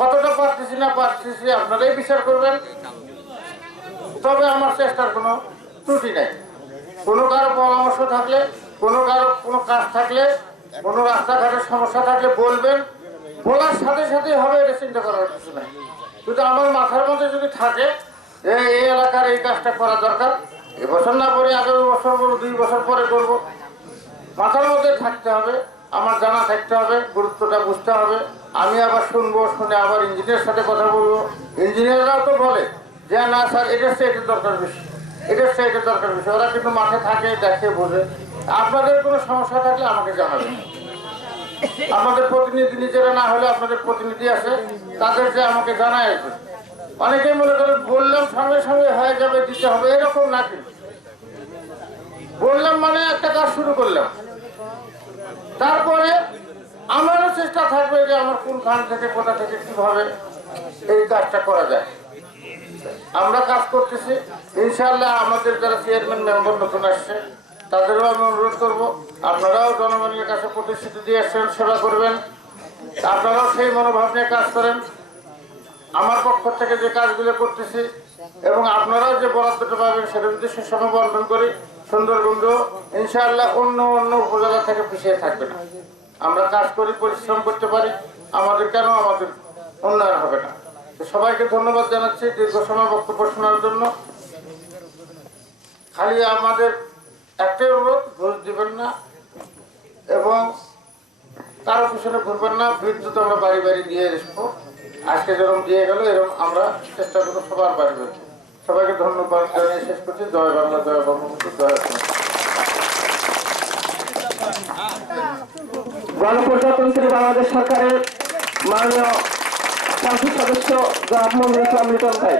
কতটা পারতেছি না পারতেছি আপনারাই বিচার করবেন। তবে আমার চেষ্টার কোনো ত্রুটি নেই। কোনো কারো পরামর্শ থাকলে, কোনো কারো কোনো কাজ থাকলে কোনো রাস্তাঘাটের সমস্যা থাকলে বলবেন, বলার সাথে সাথে হবে, এটা চিন্তা করার কিছু নাই। কিন্তু আমার মাথার মধ্যে যদি থাকে যে এই এলাকার এই কাজটা করা দরকার, এবছর না করে আগামী বছর করবো, 2 বছর পরে করবো, মাথার মধ্যে থাকতে হবে, আমার জানা থাকতে হবে, গুরুত্বটা বুঝতে হবে। আমি আবার শুনবো, শুনে আবার ইঞ্জিনিয়ারের সাথে কথা বলবো। ইঞ্জিনিয়াররাও তো বলে যে না স্যার এটার চেয়ে এটা দরকার বেশি, এটার চেয়ে এটা দরকার বেশি। ওরা কিন্তু মাঠে থাকে, দেখে, বোঝে। আপনাদের কোনো সমস্যা থাকলে আমাকে জানাবেন। আমাদের প্রতিনিধি নিজেরা না হলে আপনাদের প্রতিনিধি আছে, তাদেরকে আমাকে জানায়। অনেকেই মনে করে বললাম সঙ্গে সঙ্গে হয়ে যাবে, দিতে হবে, এরকম না। কিন্তু বললাম মানে একটা কাজ শুরু করলাম, তারপরে আমারও চেষ্টা থাকবে যে আমার কোন খান থেকে কোথা থেকে কিভাবে এই কাজটা করা যায়। আমরা কাজ করতেছি ইনশাআল্লাহ। আমাদের যারা চেয়ারম্যান মেম্বার নতুন আসছে তাদেরও আমি অনুরোধ করবো, আপনারাও জনগণের কাছে প্রতিশ্রুতি দিয়ে আসছেন সেবা করবেন, আপনারাও সেই মনোভাব নিয়ে কাজ করেন। আমার পক্ষ থেকে যে কাজগুলো করতেছি এবং আপনারাও যে বরাদ্দটা পাবেন সেটা যদি সুষম বন্টন করি, সুন্দরবন্দ ইনশাআল্লাহ অন্য অন্য উপজেলা থেকে পিছিয়ে থাকবে না। আমরা কাজ করি, পরিশ্রম করতে পারি, আমাদের কেন আমাদের উন্নয়ন হবে না। সবাইকে ধন্যবাদ জানাচ্ছি দীর্ঘ সময় বক্তব্য শোনার জন্য। খালি আমাদের একটাই অনুরোধ, ঘুষ দিবেন না এবং কারো পিছনে ঘুরবেন না। বিদ্যুৎ আমরা বাড়ি বাড়ি দিয়ে আসবো, আজকে যেরকম দিয়ে গেল এরকম আমরা চেষ্টা করবো সবার বাড়ি বাড়ি। সবাইকে ধন্যবাদ জানিয়ে শেষ করছি। জয় বাংলা, জয় বঙ্গবন্ধু, জয় গণপ্রজাতন্ত্রী বাংলাদেশ সরকারের মাননীয় সংসদ সদস্য জনাব মঞ্জুর ইসলাম লিটন ভাই।